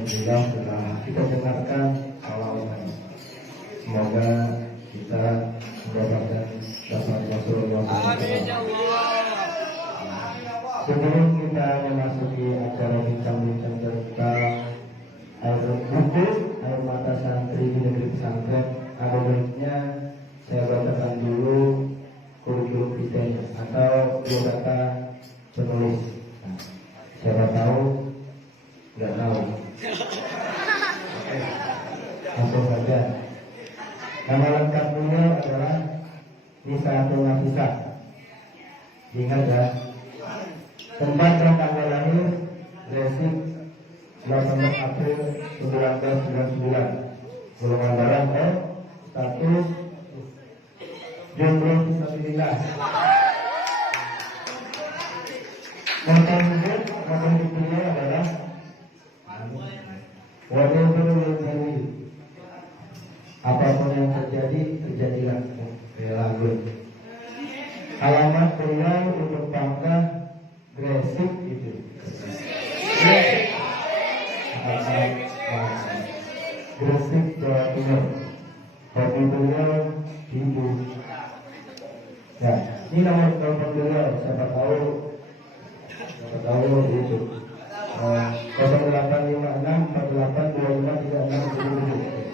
Alhamdulillah setelah kita dengarkan awalnya, semoga kita mendapatkan syafaat Rasulullah. Amin ya Allah. Sebelum kita memasuki acara bincang-bincang tentang air buku, air mata santri di negeri pesantren, ada baiknya saya bacakan dulu kurikulum vitae atau biodata penulis. Siapa tahu, nggak tahu. Langsung saja. Nama lengkap beliau adalah Nisatul Nafisah. Ingat ya. Tempat dan tanggal lahir Gresik 18 April 1999. Golongan darah O, status jomblo fisabilillah. Motor hidup beliau adalah wajib. Apapun yang terjadi, terjadilah. Lalu alamat beliau untuk Pangkah Gresik itu. Gresik, Jawa Timur. Hobi beliau tinju. Ya, ini nomor telepon beliau. Siapa tahu itu 085648253677.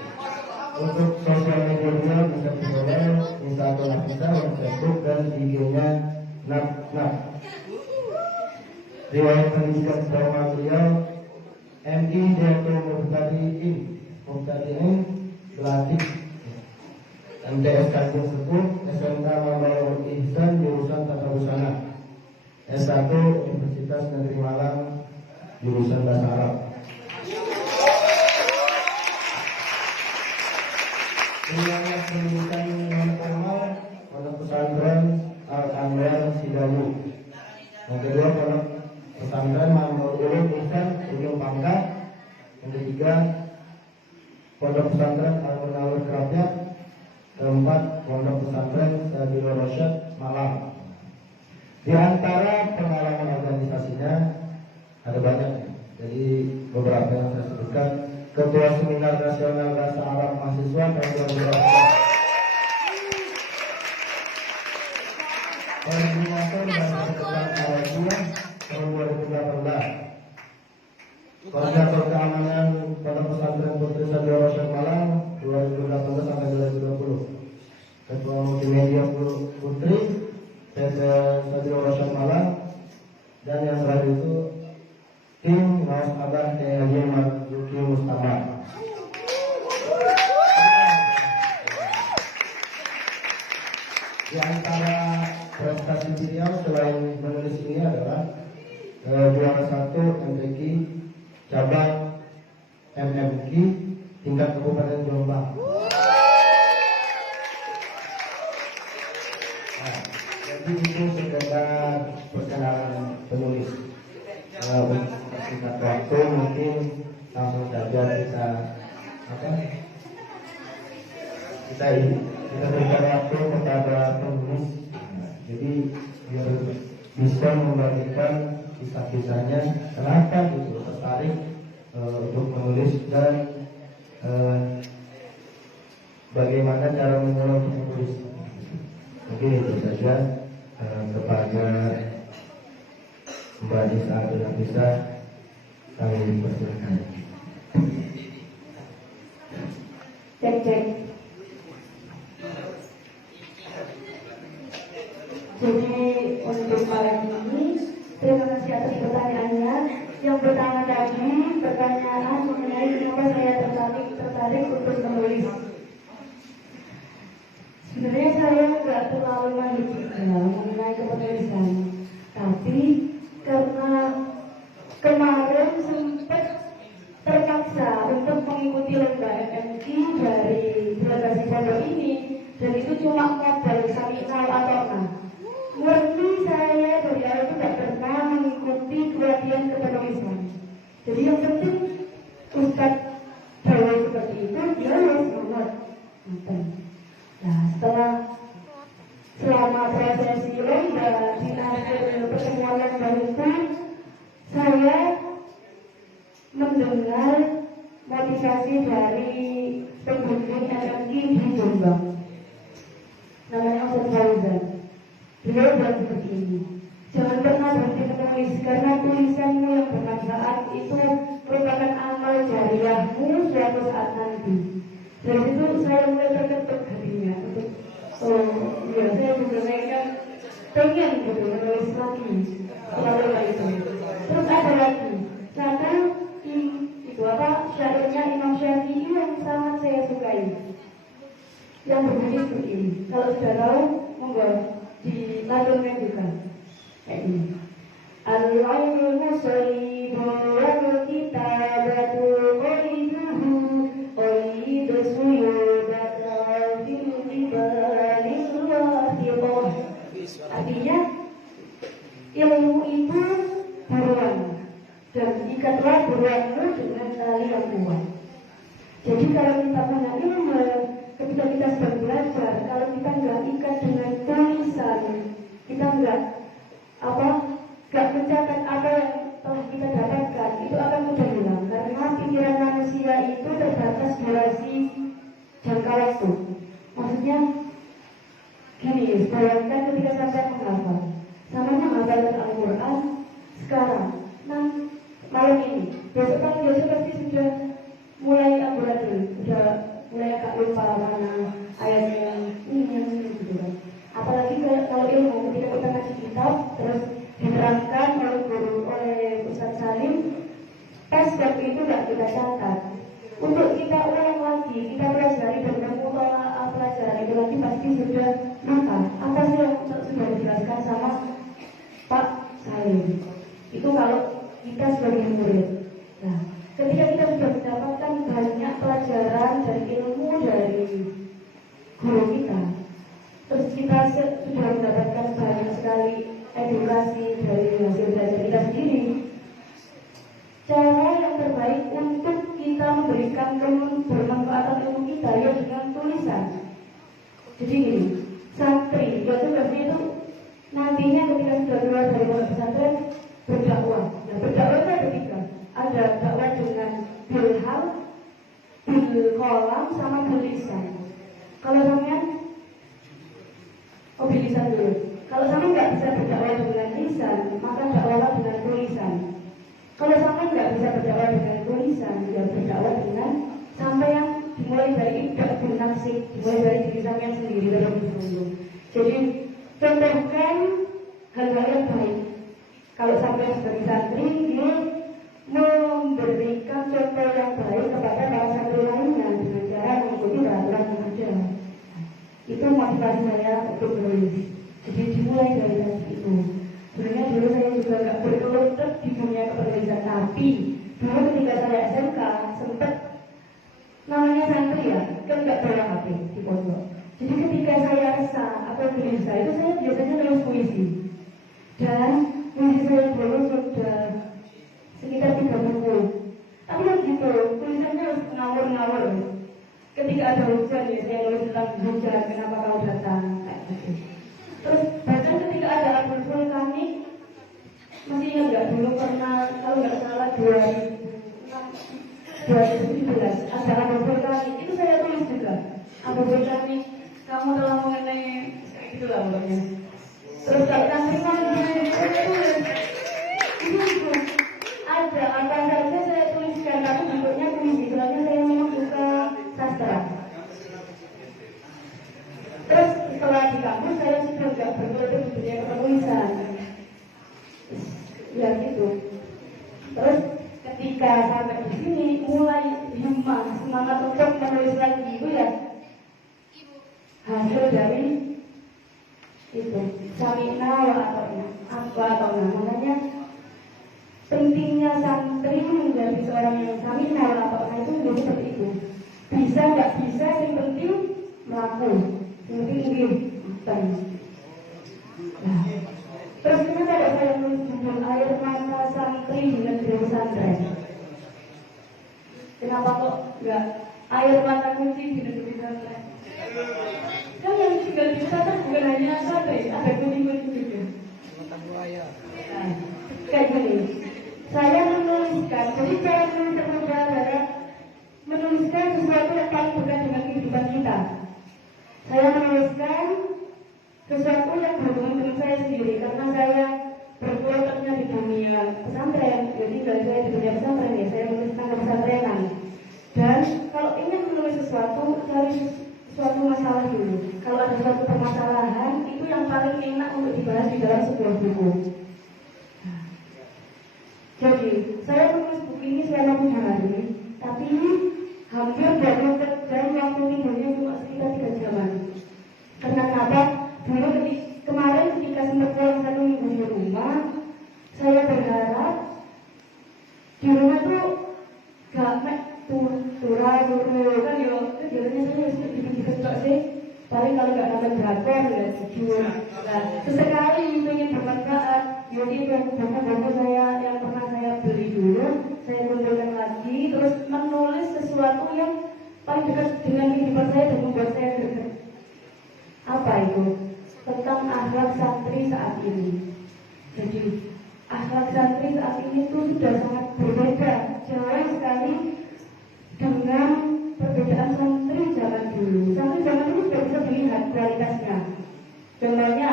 Untuk sosial media beliau bisa diperoleh Instagram kita, Facebook dan IG-nya Nap. Riwayat pendidikan formal beliau MI Jatul Mubtadi'in Belatik, MTS Kampung Sepuh, SMK Maulana Ihsan jurusan Tata Busana, S1 Universitas Negeri Malang jurusan Bahasa Arab. Riwayat pendidikan non formal Pondok Pesantren Al-Anwar Sidalu. Yang kedua Pondok Pesantren Mamul Ulum Ihsan Ujung Pangkah. Yang ketiga Pondok Pesantren Al-Munawwir Kerapiak. Keempat Pondok Pesantren Sabilur Rasyad Malang. Di antara pengalaman organisasinya ada banyak, jadi beberapa yang saya sebutkan. Ketua Seminar Nasional Bahasa Arab Mahasiswa tahun 2018, Koordinator Bahasa Arab Arabia tahun 2018, Koordinator Keamanan Pondok Pesantren Putri Sabilur Rasyad Malang 2018 sampai 2020, Ketua Multimedia Putri PT Sabilur Rasyad Malang, dan yang terakhir itu tim Mas Abah Haji Marzuki Mustafa. Di antara prestasi beliau selain menulis ini adalah juara 1 MTQ cabang MMQ tingkat Kabupaten Jombang. Nah, jadi itu sekedar perkenalan penulis. Singkat waktu mungkin langsung saja kita berikan waktu kepada penulis, jadi biar bisa membagikan kisah-kisahnya kenapa gitu tertarik untuk menulis dan bagaimana cara memulai menulis. Mungkin itu saja kepada Mbak Nisa yang bisa kami persilakan. Cek. Jadi untuk malam ini terima kasih atas pertanyaannya. Yang pertama tadi pertanyaan mengenai kenapa saya tertarik untuk menulis. Sebenarnya saya nggak terlalu mengenai kepenulisan, tapi karena kemarin sempat terpaksa untuk mengikuti lomba MMQ dari delegasi pondok ini, dan itu cuma modal seminar atau murni saya dari awal itu tidak pernah mengikuti pelatihan kepenulisan. Jadi yang penting Ustadz bawa seperti itu, dia harus semangat. Nah, selama prosesi lomba di akhir pertemuan lomba itu, saya mendengar termotivasi dari pembimbing MMI di Jombang. Namanya Ustaz Fauzan. Beliau bilang seperti ini. Jangan pernah berhenti menulis, karena tulisanmu yang bermanfaat itu merupakan amal jariahmu suatu saat nanti. Dari situ saya mulai terketuk hatinya untuk saya juga pengen gitu menulis lagi melalui itu. Terus ada lagi, cara itu apa syairnya Imam Syafi'i yang sangat saya sukai, yang berbunyi seperti ini. Kalau sudah tahu, monggo dilanjutkan juga kayak ini. Al-ilmu shaybu wal kitabatu qaiduhu qaidu suyudaka fil jibali suwatiqah. Artinya ilmu itu buruan, dan ikatlah buruanmu dengan tali yang kuat. Jadi kalau kita punya ilmu, ketika kita sedang belajar, kalau kita nggak ikat dengan tulisan, kita nggak mencatat apa yang telah kita dapatkan, itu akan mudah hilang. Karena pikiran manusia itu terbatas durasi jangka waktu. Maksudnya gini, bayangkan ketika sampai menghafal, sama menghafalkan Al-Quran sekarang, malam ini, besok pasti sudah mulai amburadul, sudah mulai agak lupa mana ayatnya yang ini gitu kan. Apalagi kalau ilmu, ketika kita kasih kitab terus diterangkan oleh Ustaz Salim, pas waktu itu nggak kita catat. Untuk kita ulang lagi, kita pelajari dan mengulang pelajaran itu lagi pasti sudah lupa. Apa sih yang sudah dijelaskan sama Pak Salim? Itu kalau kita sebagai murid. Nah, ketika kita sudah mendapatkan banyak pelajaran dan ilmu dari guru kita, terus kita sudah mendapatkan banyak sekali edukasi dari hasil belajar kita sendiri, cara yang terbaik untuk kita memberikan bermanfaatan ilmu kita ya dengan tulisan. Jadi gini, santri ya tugasnya itu nantinya ketika sudah keluar dari pondok pesantren berdakwah. Nah, berdakwah itu ada tiga. Ada dakwah dengan bilhal, bilkolam, sama bilisan. Kalau sampean bilisan dulu. Kalau sampean nggak bisa berdakwah dengan lisan, maka dakwah dengan tulisan. Kalau sampean nggak bisa berdakwah dengan tulisan, ya berdakwah dengan sampai yang dimulai dari ibdah bin nafsik, dimulai dari diri sampean sendiri terlebih dahulu. Jadi contohkan hal-hal yang baik. Kalau sampai sebagai santri, dia memberikan contoh yang baik kepada para santri lainnya dengan cara mengikuti peraturan yang ada. Itu motivasi saya untuk menulis. Jadi dimulai dari itu. Sebenarnya dulu saya juga nggak berkelutut di dunia kepenulisan, tapi dulu ketika saya SMK sempat namanya santri ya, kan nggak bawa HP di pondok. Jadi ketika saya resah atau gelisah itu saya biasanya nulis puisi. Dan puisi saya dulu sudah sekitar 3 buku. Tapi kan gitu, tulisannya harus ngawur-ngawur. Ketika ada hujan ya saya nulis tentang hujan, kenapa kau datang, kayak gitu. Terus bahkan ketika ada abu vulkanik, masih ingat nggak dulu pernah, kalau nggak salah 2017 ada abu vulkanik, itu saya tulis juga. Abu vulkanik, kamu telah mengenai kayak gitulah pokoknya. Terus kalau nanti itu ada apa saja saya tuliskan, tapi bentuknya puisi. Soalnya saya memang suka sastra. Terus setelah di kampus saya sudah nggak berkuliah di dunia penulisan. Ya gitu. Terus ketika sampai di sini mulai himmah, semangat untuk menulis lagi itu ya hasil dari itu samina wa atau namanya pentingnya santri menjadi seorang yang samina wa atau itu menjadi seperti itu. Bisa nggak bisa yang penting melakukan. Jadi ini nah, terus kenapa ada saya nulis judul air mata santri di negeri pesantren? Kenapa kok enggak air mata kunci di negeri pesantren? Kan yang tinggal di pesantren bukan hanya santri, ada kunci-kunci juga. Nah, kayak gini, saya menuliskan, jadi cara menulis termudah adalah sesuatu yang berhubungan dengan saya sendiri karena saya berkuliahnya di dunia pesantren, jadi tinggal saya di dunia pesantren ya, saya menulis tentang pesantrenan. Dan kalau ingin menulis sesuatu, cari suatu masalah dulu. Kalau ada suatu permasalahan, itu yang paling enak untuk dibahas di dalam sebuah buku. Jadi, saya menulis buku ini selama 7 hari, tapi hampir dari kerjaan waktu tidurnya cuma sekitar 3 jaman. Karena kenapa? Dulu kemarin ketika sempat pulang 1 minggu di rumah, saya berharap di rumah tuh gak turah kan ya, jalannya saya dikit-dikit kok sih. Paling kalau gak nonton drakor ya jujur. Nah, sesekali ingin bermanfaat, jadi buku-buku saya yang pernah saya beli dulu, saya kumpulkan lagi, terus menulis sesuatu yang paling dekat dengan kehidupan saya dan membuat saya dekat. Apa itu? Tentang akhlak santri saat ini. Jadi akhlak santri saat ini tuh sudah sangat berbeda, jauh sekali dengan perbedaan santri zaman dulu. Santri zaman dulu sudah bisa melihat kualitasnya. Contohnya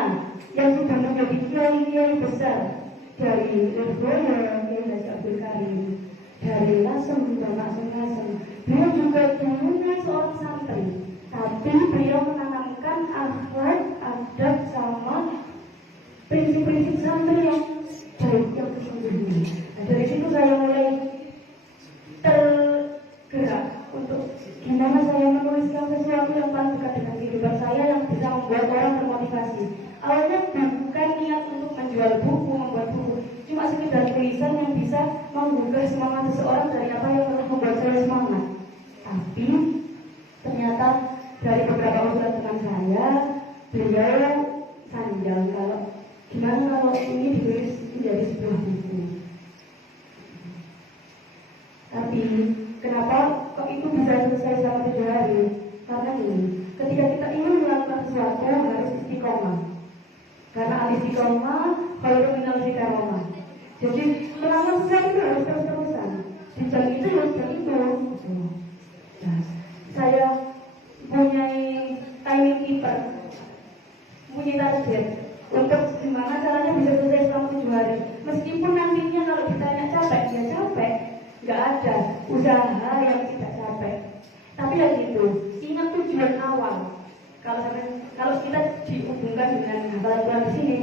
yang sudah menjadi kiai-kiai besar dari Lirboyo, Kiai Haji Abdul Karim, dari Lasem, Bapak Lasem. Beliau juga dulunya seorang santri, tapi beliau menanamkan akhlak, adab sama prinsip-prinsip santri yang baik, yang sesungguhnya. Nah, dari situ saya mulai tergerak untuk gimana saya menuliskan sesuatu yang paling dekat dengan kehidupan saya yang bisa membuat orang termotivasi. Awalnya bukan niat untuk menjual buku, membuat buku, cuma sekedar tulisan yang bisa menggugah semangat seseorang dari apa yang telah membuat saya semangat. Tapi ternyata dari beberapa usulan teman saya, beliau sanjang kalau gimana kalau ini ditulis menjadi sebuah buku. Tapi kenapa kok itu bisa selesai selama 7 hari? Karena ini, ketika kita ingin melakukan sesuatu harus istiqomah. Karena al-istiqomah kalau minal istiqomah. Jadi melakukan sesuatu itu harus terus-terusan. Di jam itu harus jam itu. Nah, saya punya timing keeper, punya target untuk gimana caranya bisa selesai selama 7 hari. Meskipun nantinya kalau ditanya capek, ya capek. Nggak ada usaha yang tidak capek. Tapi ya gitu, ingat tujuan awal. Kalau kita dihubungkan dengan hafalan Quran di sini,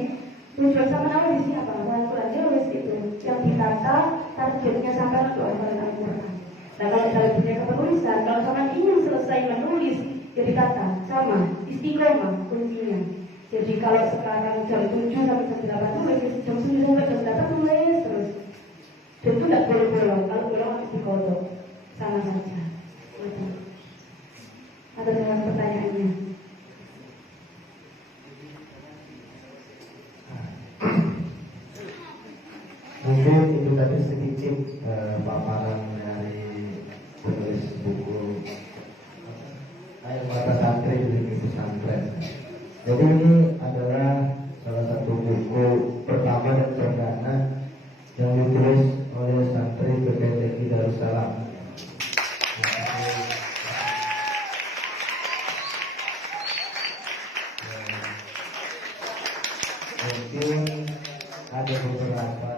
tujuan sama awal di sini apa? Hafalan Quran jelas itu. Yang ditata targetnya sampai untuk hafalan Al-Quran. Nah kalau dalam dunia kepenulisan, kalau sama ingin selesai menulis, jadi kata sama istiqomah kuncinya. Jadi kalau sekarang jam 7 sampai jam 8 tulis, jam 9 sampai jam 8 tulis terus. Dan itu tidak boleh bolong, kalau bolong harus dikodok. Sama saja. Ada dengan pertanyaannya? Mungkin itu tadi sedikit paparan dari penulis buku Air Mata Santri di Pesantren. Jadi ini adalah salah satu buku pertama dan perdana yang ditulis oleh santri PPTI Darussalam. Mungkin ada beberapa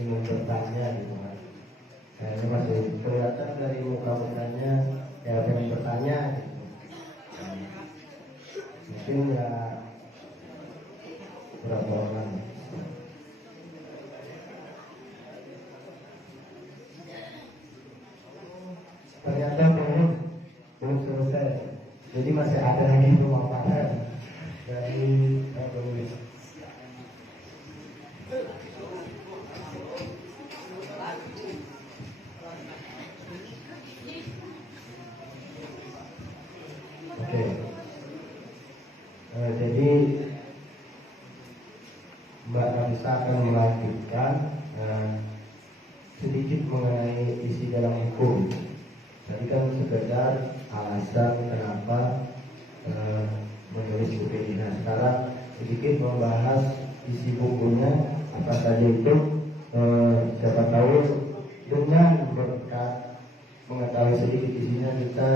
yang bertanya gitu kan. Ini masih kelihatan dari muka-mukanya ya pengen bertanya gitu. Mungkin ya berapa orang. Ternyata belum selesai. Jadi masih ada lagi pemaparan dari penulis. Oke. Jadi Mbak Nafisa akan melanjutkan sedikit mengenai isi dalam hukum. Tadi kan sekedar alasan kenapa menulis buku ini. Nah, sekarang sedikit membahas isi bukunya apa saja itu. Siapa tahu dengan berkat mengetahui sedikit isinya kita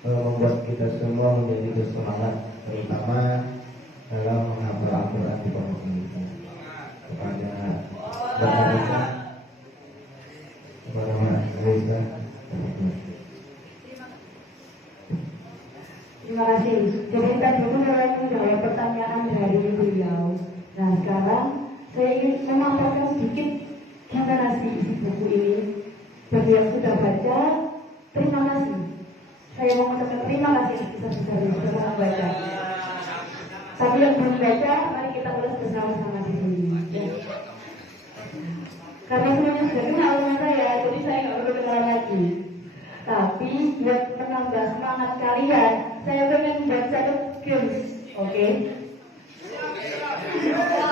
membuat kita semua menjadi bersemangat, terutama dalam menghafal Al-Quran di pondok ini. Kepada Bapak Reza, kepada Mbak Reza. Terima kasih. Jadi tadi itu saya menjawab pertanyaan dari beliau. Nah sekarang saya ingin memaparkan sedikit gimana sih isi buku ini. Bagi yang sudah baca, terima kasih. Saya mau mengucapkan terima kasih sebesar-besarnya sudah membaca. Tapi yang belum baca, mari kita ulas bersama-sama di sini. Ya. Karena semuanya sudah kenal sama saya, jadi saya nggak perlu kenalan lagi. Tapi buat menambah semangat kalian, saya pengen buat satu games, oke?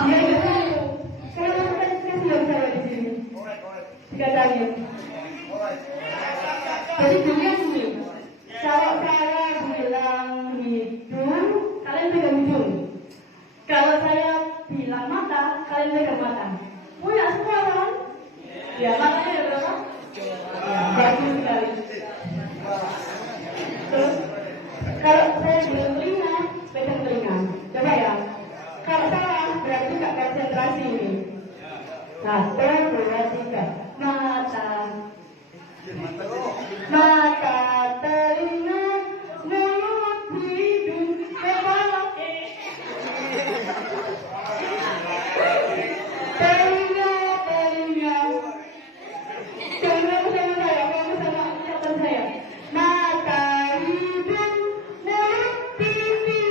Iya, kalau kan kasih saya di sini. Dikatanya. Jadi dunia ini, kalau saya bilang hidung, kalian pegang hidung. Kalau saya bilang mata, kalian pegang mata. Punya semua kan? Ya, matanya ada berapa? Bagus sekali. Terus, kalau saya bilang telinga, pegang telinga. Coba ya. Kalau salah, berarti nggak konsentrasi ini. Satu, dua, tiga. Mata, telinga, mulut, hidung, kepala. Telinga. Jangan bersama saya, kamu sama ucapan saya. Mata, hidung, mulut, pipi.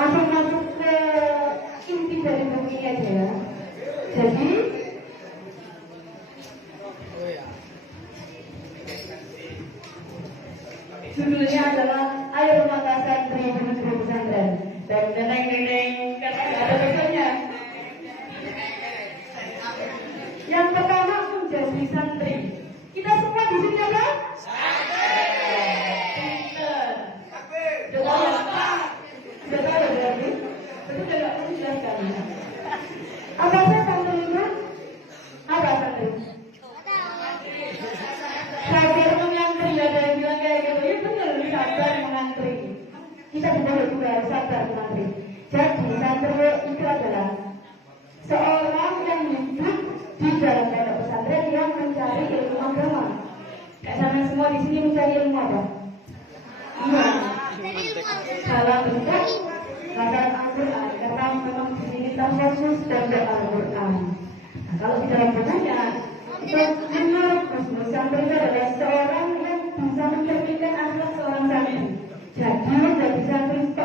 Langsung masuk ke inti dari buku ini aja ya. Jadi judulnya adalah Air Mata Santri di Negeri Pesantren. Dan neneng karena ada besarnya. Yang pertama menjadi santri. Kita semua di sini apa? Sudah tahu berarti? Betul tidak perlu jelaskan. Apa sih santri itu? Apa santri? Sabar mengantri, ada yang bilang kayak gitu. Ya benar, sabar mengantri. Kita benar juga harus sabar mengantri. Jadi santri itu adalah seorang yang hidup di dalam pondok pesantren yang mencari ilmu agama. Kayak sama semua di sini mencari ilmu apa? Iya. Dalam bentuk bacaan Al-Quran, karena memang di sini kita fokus dan Al-Quran. Nah, kalau di dalam bukunya itu menurut Gus santri itu adalah seorang yang bisa mencerminkan akhlak seorang santri. Jadi menjadi santri itu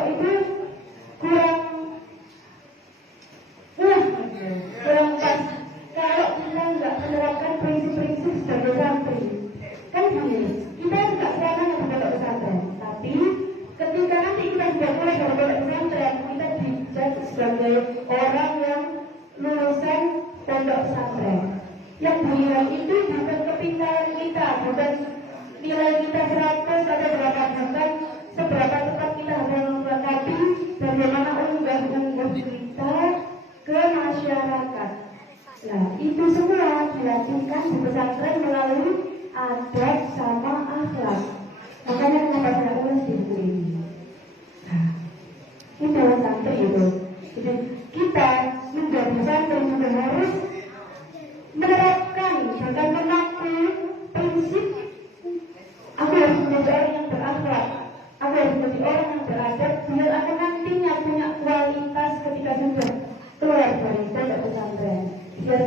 kurang pas kalau kita nggak menerapkan prinsip-prinsip sebagai santri. Kan gini, kita nggak sekarang yang pondok pesantren, tapi ketika nanti kita sudah mulai dari pondok pesantren, kita dijat sebagai orang yang lulusan pondok pesantren. Yang dilihat itu bukan kepintaran kita, bukan nilai kita 100 atau berapa, bukan seberapa cepat kita hafal, tapi bagaimana unggah-ungguh kita ke masyarakat. Nah, itu semua dilakukan di pesantren melalui adab sama akhlak. Makanya kenapa saya tulis di buku ini. Nah, itu santri itu. Jadi kita menjadi santri juga harus menerapkan dan mengaku prinsip. Aku harus menjadi orang yang berakhlak. Aku harus menjadi orang yang beradab. Biar aku nantinya punya kualitas ketika sudah keluar dari pondok pesantren. Biar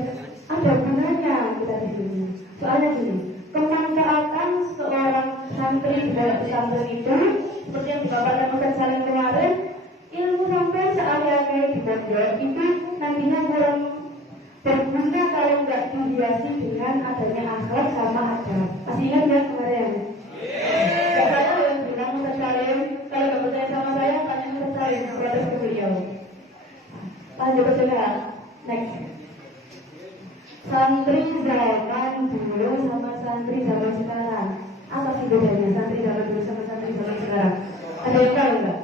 ada gunanya kita di sini. Soalnya gini, kemanfaatan dihiasi dengan adanya akhlak sama adab. Masih ingat nggak kemarin? Gak ada yang bilang Ustaz Salim, kalau nggak percaya sama saya, tanya Ustaz Salim, protes ke beliau. Lanjut saja, next. Santri zaman dulu sama santri zaman sekarang, apa sih bedanya santri zaman dulu sama santri zaman sekarang? Ada yang tahu nggak?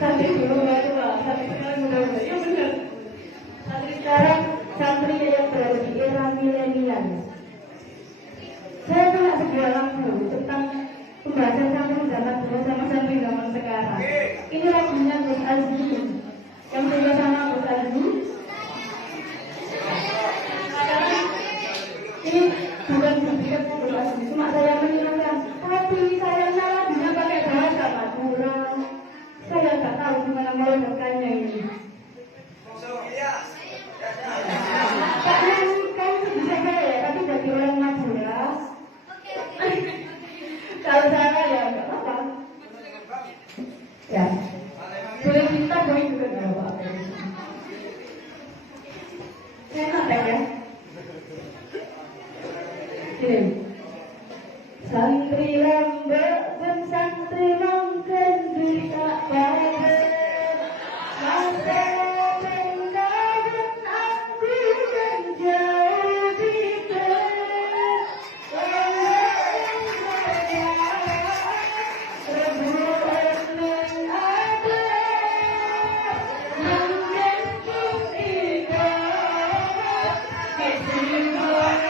Santri dulu nggak tua, santri sekarang udah tua. Iya benar. Santri sekarang santri yang berada di era milenial. Saya punya sebuah lagu tentang pembahasan santri zaman dulu sama santri zaman sekarang. Ini lagunya Gus Azmi yang bersama sama Gus Azmi. Ini bukan berpikir Gus Azmi, cuma saya menyenangkan. Tapi sayangnya lagunya pakai bahasa Madura. Saya nggak tahu gimana melontarkannya ini. Karena kan bisa saya, tapi bagi orang Madura. Kalau saya ya nggak apa-apa. Ya, boleh kita boleh juga nggak apa-apa. Enak ya. Gini, santri lambat dan santri mungkin tidak baik. Masa mendadak aku dan jauh dekat. Rebutan yang ada mungkin pun ikut kesimpulan.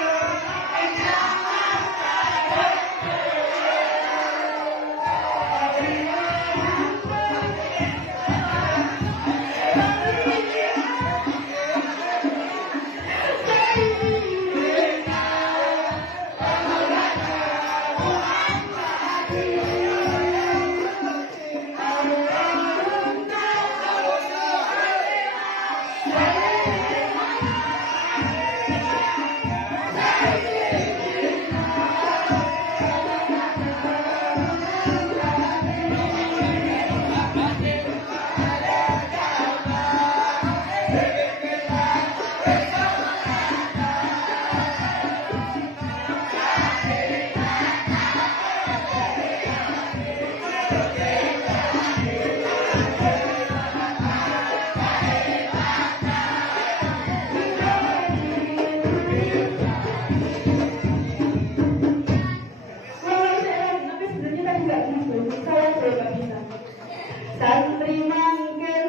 Santri mangkin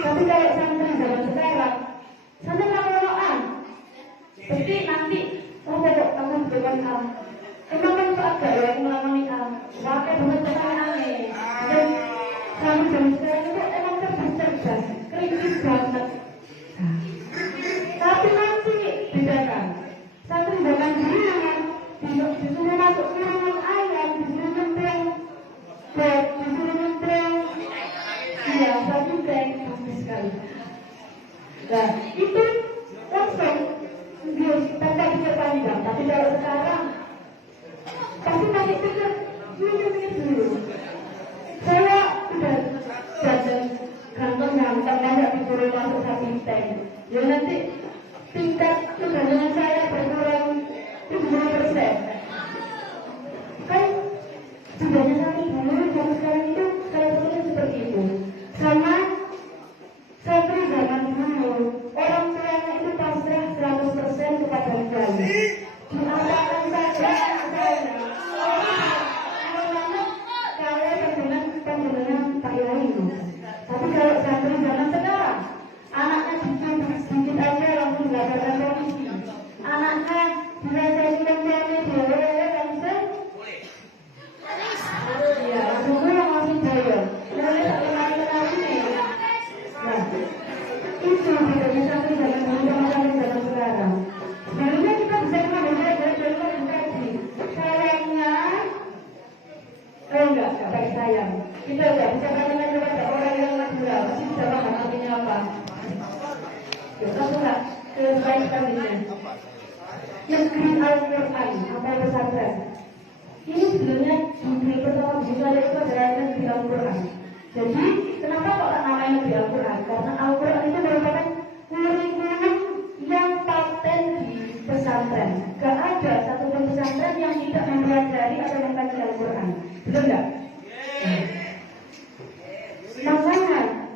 Tapi kalau santri zaman sekarang, santri ngomong pasti nanti kok akan dengan emang kan agak ya ngelakoni pakai banget aneh. Dan santri zaman sekarang itu emang cerdas, kritis banget. ngurungin ayam disuruh nyebrang, disuruh nyebrang. Iya, satu geng bagus sekali. Nah, itu langsung dia tanda pikir panjang. Tapi kalau sekarang pasti nanti pikir mikir dulu. Saya udah jajan ganteng-ganteng banyak disuruh masuk sapi tank. Ya nanti tingkat kegantengan saya berkurang 70%. Kan sebenarnya kami dulu zaman sekarang itu saya pikir seperti itu. Sama santri zaman dulu orang tuanya itu pasrah 100% kepada kiai. Diapakan saja saya. Pak Ilahi. Tapi kalau santri zaman sekarang, anaknya sedikit aja langsung dilaporkan polisi. Anaknya dirasain penjara langsung, ya semua yang masih bayar. Mulai tak kenal ini. Nah, itu bedanya santri zaman dulu sama santri zaman sekarang. Sebenarnya kita bisa mengambil dari kaji. Sayangnya, enggak pakai sayang. Kita tidak bisa bertanya kepada orang yang Madura, masih bisa paham artinya apa. Kita sudah kebaikan ini. Negeri Al-Quran atau pesantren. Ini sebenarnya negeri pertama di Indonesia itu adalah negeri Al-Quran. Jadi kenapa kok namanya negeri Al-Quran? Karena Al-Quran itu merupakan kurikulum yang paten di pesantren. Gak ada satu pesantren yang tidak mempelajari atau mengkaji Al-Quran. Betul nggak? Makanya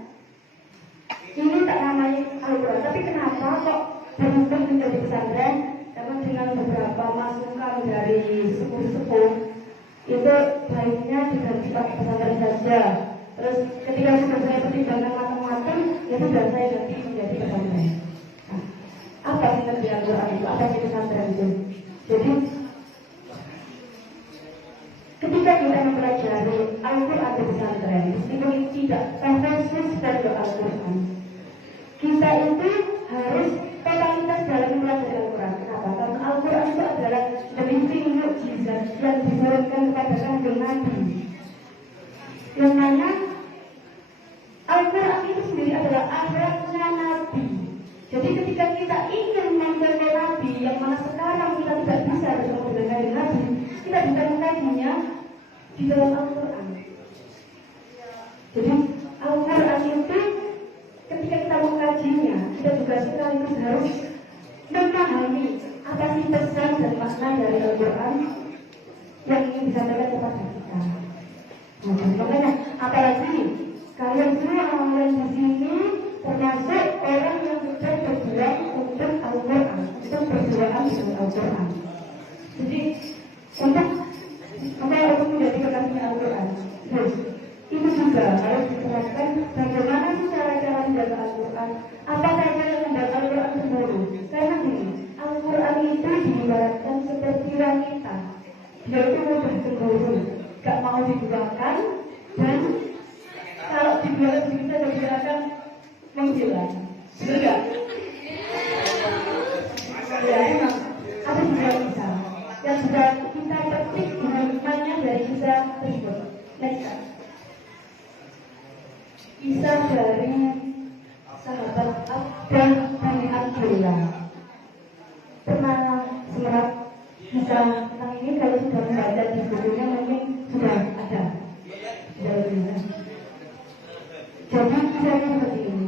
ini tak namanya Al-Quran, tapi kenapa kok berubah menjadi pesantren? Karena dengan beberapa masukan dari sepuh-sepuh itu baiknya diganti pakai pesantren saja. Terus ketika sudah saya pertimbangkan matang-matang, ya sudah saya ganti menjadi pesantren. Nah, apa sih negeri Al-Quran itu? Apa sih pesantren itu? Jadi ketika kita mempelajari Al-Quran di pesantren, meskipun tidak konsensus dari Al-Quran, kita itu harus totalitas dalam mempelajari Al-Quran. Kenapa? Karena Al-Quran itu adalah living mukjizat yang diturunkan kepada Kanjeng Nabi. Yang mana Al-Quran itu sendiri adalah akhlaknya Nabi. Jadi ketika kita ingin mengenal Nabi, yang mana sekarang kita tidak bisa bertemu dengan Nabi, kita bisa mengkajinya di dalam Al-Quran. Jadi Al-Quran itu ketika kita mengkajinya, kita juga sekaligus harus memahami apa sih pesan dan makna dari Al-Quran yang ingin disampaikan kepada kita. Nah, makanya apalagi kalian semua orang di sini termasuk orang yang sudah berjuang untuk Al-Quran, untuk perjuangan dengan Al-Quran. Jadi untuk menjadi kekasih Al-Quran, itu juga harus diterapkan bagaimana cara-cara menjaga Al-Quran. Apa saja yang membuat Al-Quran sembrono? Karena gini, Al-Quran itu diibaratkan seperti wanita. Dia itu mudah cemburu, gak mau dibuangkan, dan kalau dibuang bisa jadi akan menghilang. Betul gak? Ya emang, ada juga bisa yang sudah kita petik hikmahnya dari kisah tersebut. Next. Kisah dari sahabat Abdah bin Abdullah. Pernah semerap kisah tentang ini, kalau sudah membaca di bukunya mungkin sudah ada. Jadi kisahnya seperti ini.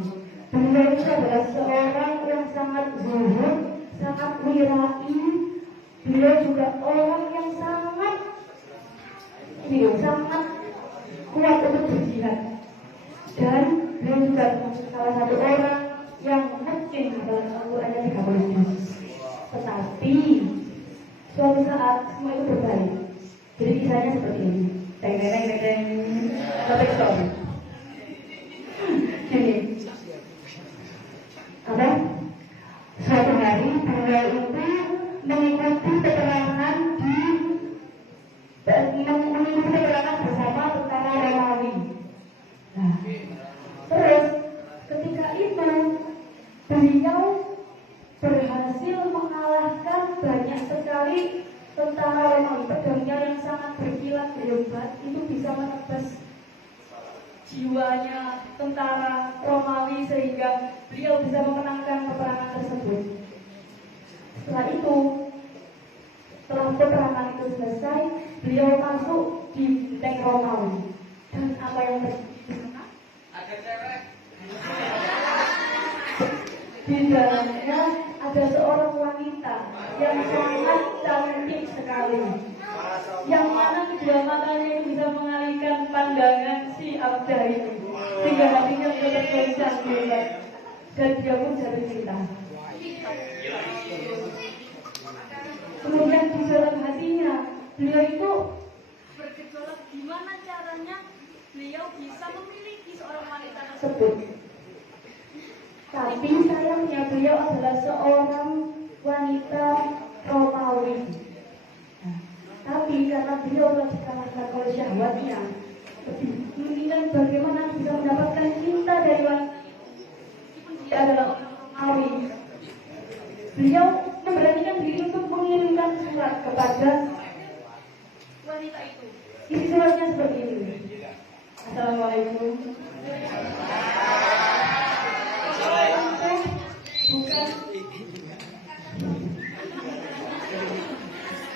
Beliau itu adalah seorang yang sangat zuhud, sangat wirai. Beliau juga orang yang sangat kuat untuk berjihad. Dan beliau juga salah satu orang yang mungkin dalam Al-Qurannya 30 juz. Tetapi suatu saat semua itu berbalik. Jadi kisahnya seperti ini. Teng. Notek story. Gini. Apa? Suatu hari beliau itu mengikuti peperangan bersama tentara Romawi. Nah, terus ketika itu beliau berhasil mengalahkan banyak sekali tentara Romawi. Pedangnya jiwanya tentara Romawi sehingga beliau bisa memenangkan peperangan tersebut. Setelah itu, setelah peperangan itu selesai, beliau masuk di tank Romawi. Dan apa yang terjadi? Di dalamnya ada seorang wanita yang sangat cantik sekali, yang mana kedua matanya itu bisa mengalihkan pandangan si Abda itu, sehingga hatinya bisa tergoncang hebat, dan dia pun jatuh cinta. Kemudian di dalam hatinya beliau itu bergejolak gimana caranya beliau bisa memiliki seorang wanita tersebut. Tapi sayangnya beliau adalah seorang wanita Romawi. Tapi karena beliau telah dikalahkan oleh syahwatnya, mengingat bagaimana bisa mendapatkan cinta dari wanita, dia adalah orang Romawi. Beliau memberanikan diri untuk mengirimkan surat kepada wanita itu. Isi suratnya seperti ini. Assalamualaikum. Bukan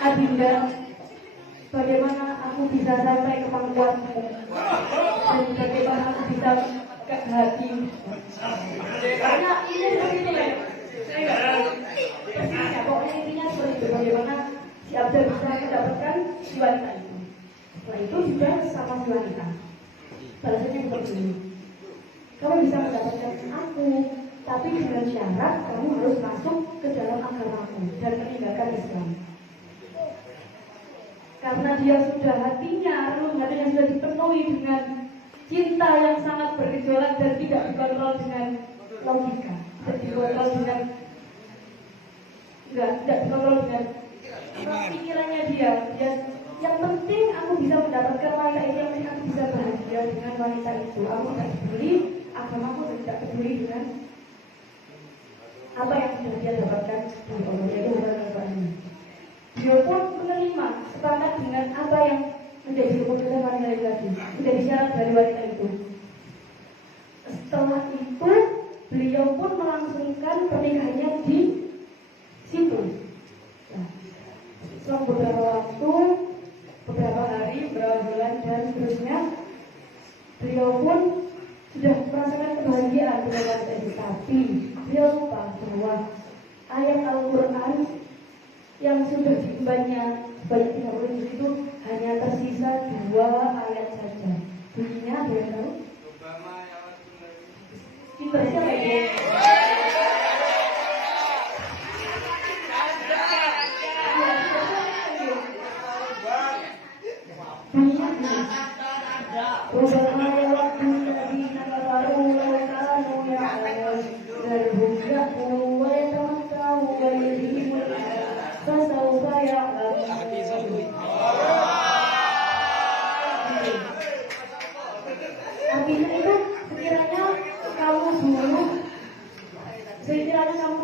Adinda, bagaimana aku bisa sampai ke pangkuanmu dan bagaimana aku bisa ke hati. Karena ini seperti itu ya. Saya nggak tahu persisnya, pokoknya intinya seperti itu. Bagaimana si Abda bisa mendapatkan si wanita itu. Setelah itu juga sama si wanita. Balasannya seperti ini. Kamu bisa mendapatkan aku, tapi dengan syarat kamu harus masuk ke dalam agamaku dan meninggalkan Islam. Karena dia sudah hatinya sudah dipenuhi dengan cinta yang sangat bergejolak dan tidak dikontrol dengan logika, tidak dikontrol dengan pikirannya dia. Yang penting aku bisa mendapatkan wanita itu, yang penting aku bisa bahagia dengan wanita itu. Aku tidak peduli agamaku, tidak peduli dengan apa yang sudah dia dapatkan dari Allah, yaitu hubungan. Dia pun menerima sepakat dengan apa yang menjadi keputusan wanita itu tadi, menjadi syarat dari wanita itu. Setelah itu beliau pun melangsungkan pernikahannya di situ. Nah, setelah beberapa waktu, beberapa hari, beberapa bulan dan seterusnya, beliau pun sudah merasakan kebahagiaan dengan wanita itu. Tapi beliau lupa bahwa ayat Al-Quran yang sudah diembannya sebanyak 30 juz itu hanya tersisa 2 ayat saja. Bunyinya ada yang tahu? Pinter siapa ya? Bunyinya artinya itu sekiranya kamu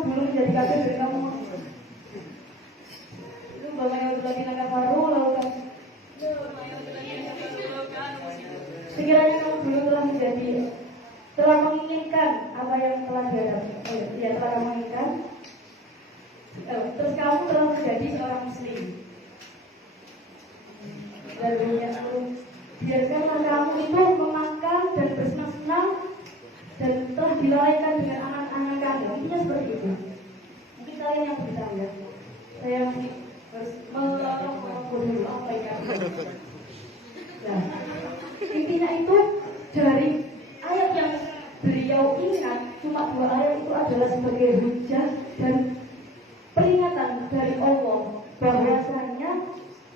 dulu menjadi kafir dan kamu itu bagaimana lagi nakal baru lalu kamu sekiranya kamu dulu telah menginginkan apa yang telah dia telah menginginkan, terus kamu telah menjadi seorang muslim. Lalu biarkanlah kamu itu memakan dan bersenang-senang dan telah dilalaikan dengan anak-anak kamu. Intinya seperti itu. Mungkin kalian yang bisa ya. Saya harus dulu apa ya. Nah, intinya itu dari ayat yang beliau ingat, cuma 2 ayat itu adalah sebagai hujah dan peringatan dari Allah bahwasanya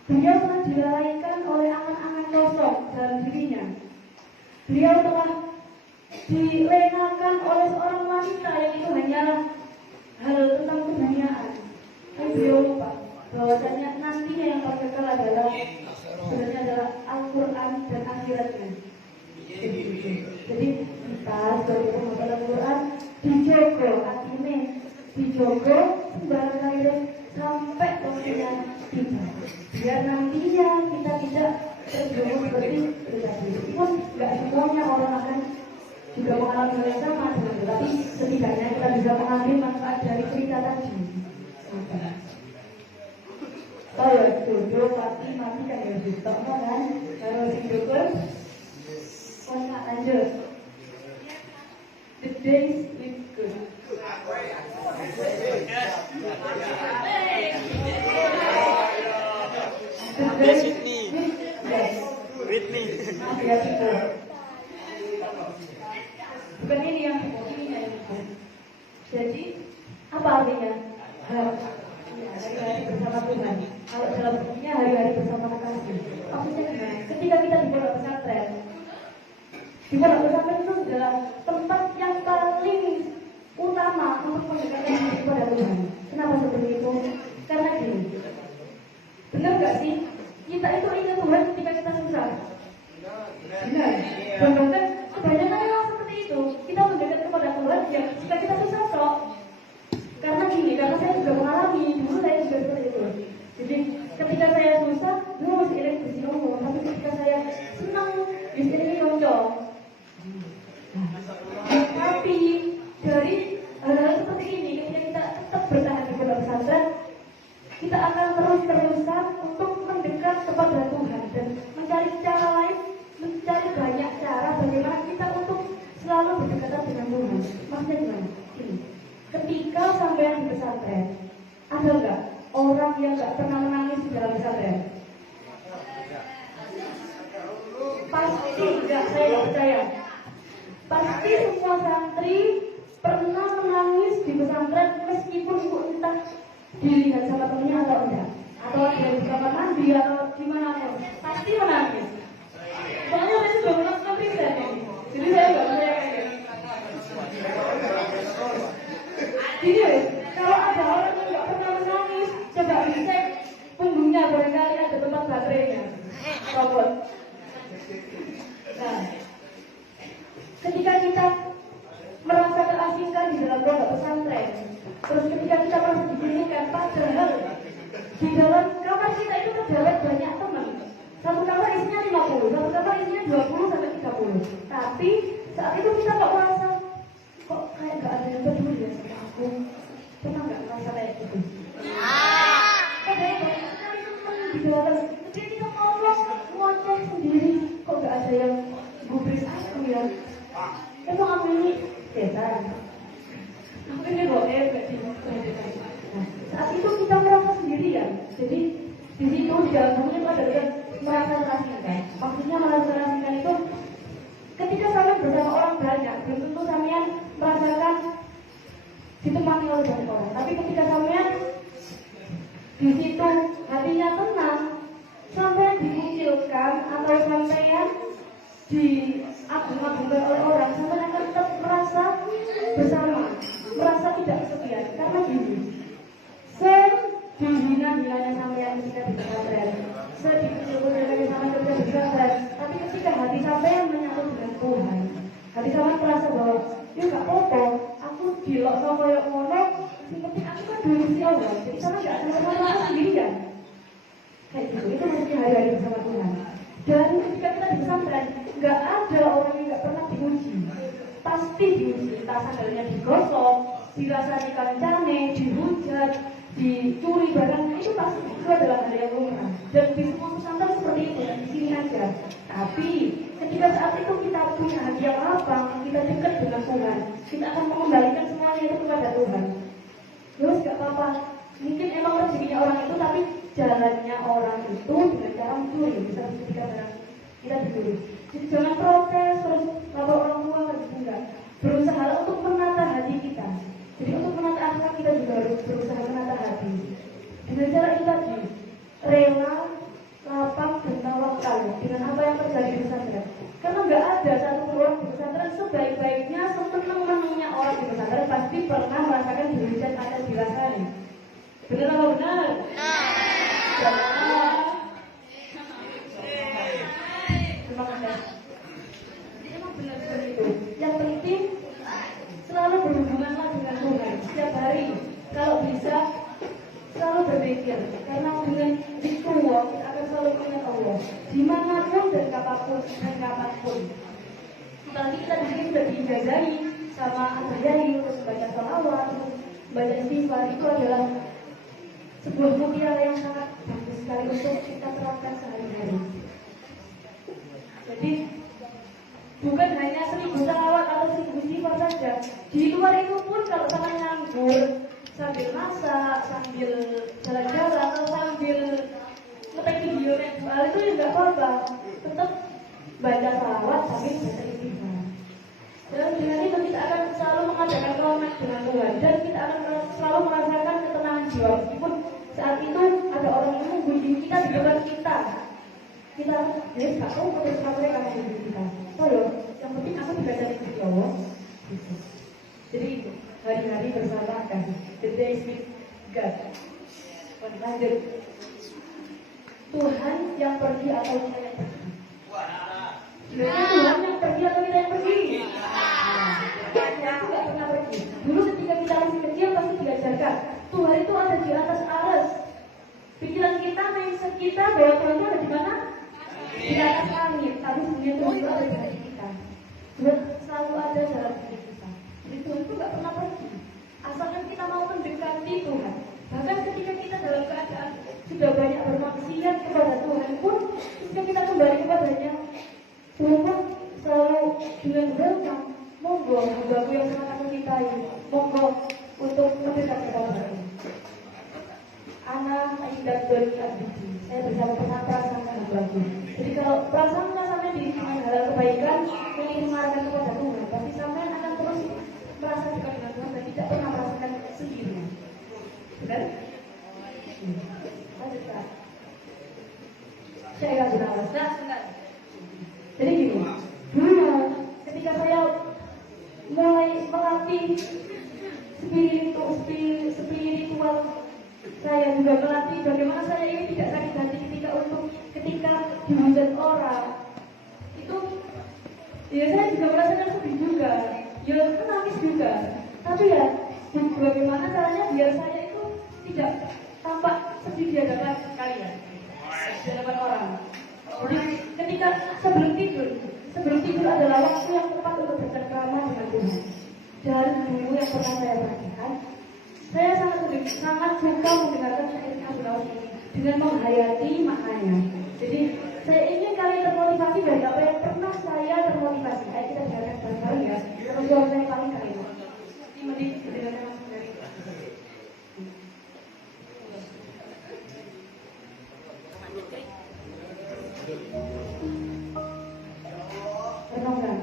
beliau telah dilalaikan oleh angan-angan kosong dalam dirinya. Beliau telah dilenakan oleh seorang wanita yang itu hanyalah hal tentang keduniaan. Tapi beliau lupa bahwasanya nantinya yang terkekal adalah sebenarnya adalah Al-Quran dan akhiratnya. Jadi kita sebagai penghafal Al-Quran dijogo, artinya dijogo sembarang kali sampai waktunya kita, biar nantinya kita tidak terjerumus seperti itu tadi. Meskipun nggak semuanya orang mengambil manfaat dari cerita tadi. Oh ya, jodoh mati kan ya ditok kan, harus hidup kontak lanjut. The days with good. Whitney. Bukan ini yang jadi apa artinya? Hari-hari bersama Tuhan. Kalau dalam bukunya hari-hari bersama kasih. Maksudnya gimana? Ketika kita di pondok pesantren, di pondok pesantren itu adalah tempat yang paling utama untuk mendekatkan diri kepada Tuhan. Kenapa seperti itu? Karena gini, benar nggak sih? Kita itu ingat Tuhan ketika kita susah. Benar. Bahkan kebanyakan orang seperti itu. Kita mendekat kepada Tuhan ya jika kita susah kok. Karena gini, karena saya juga mengalami dulu saya juga seperti itu. Jadi ketika saya susah, dulu masih ingat di sini tapi ketika saya senang di sini cocok. Tapi dari hal-hal seperti ini, ketika kita tetap bertahan di pondok pesantren, kita akan terus-terusan untuk mendekat kepada Tuhan dan mencari cara lain, mencari banyak cara bagaimana kita untuk selalu berdekatan dengan Tuhan. Maksudnya gimana? Ini, ketika sampai di pesantren, ada nggak orang yang nggak pernah menangis di dalam pesantren? Pasti nggak, saya nggak percaya. Pasti semua santri pernah menangis di pesantren meskipun itu entah dilihat sama temennya atau enggak, atau ada di kamar mandi atau gimana pun, pasti menangis. Soalnya saya sudah menonton riset ini, jadi saya nggak percaya kayak gitu. Jadi kalau ada orang yang nggak pernah menangis, coba dicek punggungnya, barangkali ada tempat baterainya. Robot. Nah, ketika kita merasa terasingkan di dalam pondok pesantren, terus ketika kita merasa diberikan, padahal di dalam kamar kita itu terdapat banyak teman. Satu kamar isinya 50, satu kamar isinya 20 sampai 30. Tapi saat itu kita kok merasa kok kayak gak ada yang peduli ya sama aku. Pernah gak merasa kayak gitu? Padahal banyak sekali teman di dalam. Ketika kita ngomong sendiri, kok gak ada yang gubris aku ya? Emang aku ini setan. Aku ini boleh gak sih? Nah, saat itu kita merasa sendirian. Jadi di situ di dalam buku itu ada yang merasa terasingkan. Maksudnya merasa terasingkan itu ketika kalian bersama orang banyak, belum tentu kalian merasakan ditemani oleh banyak orang. Tapi ketika kalian di situ hatinya tenang, sampai dikucilkan atau sampai diagung-agungkan oleh orang, sampai akan tetap merasa bersama, merasa tidak kesepian. Karena gini, sedihina-hinanya sampean ketika di pesantren, sedikucil-kucilkannya sampean ketika di pesantren, tapi ketika hati sampean menyatu dengan Tuhan, hati sampean merasa bahwa ya gak apa-apa, aku gilok sama koyok ngono, yang penting aku kan dulu si Allah, jadi sama gak ada sama-sama sendirian. Kayak gitu, itu maksudnya hari-hari bersama Tuhan. Dan ketika kita di pesantren, gak ada orang yang gak pernah diuji. Pasti diuji, entah sandalnya digosok, dirasani kancane, dihujat, dicuri barangnya, itu pasti itu adalah hal yang lumrah. Dan di semua pesantren seperti itu, di sini aja. Tapi ketika saat itu kita punya hati yang lapang, kita dekat dengan Tuhan, kita akan mengembalikan semuanya itu kepada Tuhan. Terus gak apa-apa, mungkin emang rezekinya orang itu, tapi jalannya orang itu dengan cara mencuri, bisa ketika barang kita dicuri. Jadi jangan protes terus lapor orang tua gitu, enggak. Berusaha untuk menata hati kita. Jadi untuk menata akhlak kita juga harus berusaha menata hati. Dengan cara itu tadi, rela, lapang dan tawakal dengan apa yang terjadi di pesantren. Karena nggak ada satu orang di pesantren sebaik-baiknya, semenang-menangnya orang di pesantren pasti pernah merasakan dihujat atau dirasani. Benar atau benar? Terima kasih. Jadi emang benar seperti itu. Yang penting selalu berhubunganlah dengan Tuhan setiap hari. Kalau bisa selalu berpikir, karena dengan itu kita akan selalu ingat Allah dimanapun dan kapanpun. Tadi kita di sini sudah diijazahi sama Asyari, terus baca salawat, terus baca istighfar, itu adalah sebuah mutiara yang sangat bagus sekali untuk kita terapkan sehari-hari. Jadi bukan hanya 1000 salawat atau 1000 istighfar saja. Di luar itu pun kalau sama nganggur, sambil masak, sambil jalan-jalan, atau sambil ngetek video itu juga apa-apa. Tetap baca salawat sambil baca istighfar. Dan dengan itu kita akan selalu mengadakan komitmen dengan Tuhan, dan kita akan selalu merasakan ketenangan jiwa. Meskipun saat itu ada orang yang mengunjungi kita di depan kita, jadi nggak tahu mereka mengunjungi kita. So loh, yang penting aku dikasih di Allah. Jadi hari-hari bersama kan, the days with God. Lanjut, Tuhan yang pergi atau kita yang pergi? Sebenarnya Tuhan yang pergi atau kita yang pergi? Tuhan itu nggak pernah pergi. Dulu ketika kita masih kecil pasti diajarkan Tuhan itu ada di atas aras. Pikiran kita, mindset kita bahwa Tuhan itu ada di mana? Di atas langit. Tapi sebenarnya Tuhan itu ada di hati kita. Tuhan selalu ada dalam diri kita. Jadi Tuhan itu nggak pernah pergi. Asalkan kita mau mendekati Tuhan. Bahkan ketika kita dalam keadaan sudah banyak bermaksiat kepada Tuhan pun, ketika kita kembali kepadanya, Tuhan pun selalu dengan welcome. Monggo, aku yang sangat aku cintai. Monggo untuk mendekat kepada-Mu. Anak Aidat Doni Abdi. Saya bersama dengan prasangka lagu. Jadi kalau prasangka sampai di hal kebaikan yang ingin mengarahkan kepada Tuhan, tapi sampai akan terus merasa dekat dengan Tuhan dan tidak pernah merasakan sendirian. Benar? Lanjut Pak. Saya akan benar. Jadi gini, dulu ketika saya mulai melatih spiritual, saya juga melatih bagaimana saya ini tidak sakit hati ketika dihujat orang. Itu ya saya juga merasakan sedih juga, ya menangis juga. Tapi ya bagaimana caranya biar saya itu tidak tampak sedih di hadapan kalian, di hadapan orang. Jadi ketika sebelum tidur adalah waktu yang tepat untuk bercengkrama dengan Tuhan. Dan dulu yang pernah saya perhatikan, saya sangat suka mendengarkan syair Abdul Aziz ini dengan menghayati maknanya. Jadi saya ingin kalian termotivasi dari apa yang pernah saya termotivasi. Ayo kita dengarkan bareng-bareng ya. Terus jawab saya paling kali ini. Ini mending dengarkan langsung dari renungkan.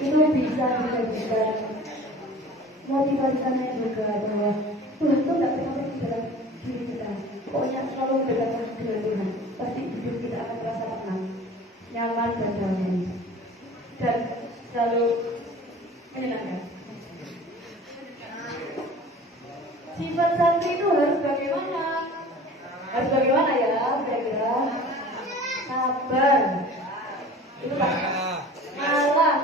itu bisa dijadikan motivasinya juga bahwa Tuhan itu nggak pernah pergi dalam diri kita. Pokoknya selalu bergantung dengan Tuhan. Pasti hidup kita akan merasa tenang, nyaman dan damai, dan selalu menyenangkan. Sifat santri itu harus bagaimana? Harus bagaimana ya? Kira-kira sabar. Itu Pak. Ngalah.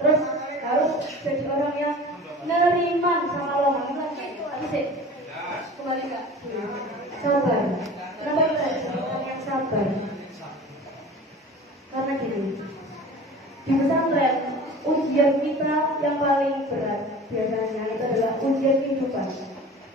Terus harus jadi orang yang menerima sama Allah. Kembali Kak. Sabar. Kenapa kita jadi orang yang sabar? Karena gini, di pesantren ujian kita yang paling berat biasanya itu adalah ujian kehidupan,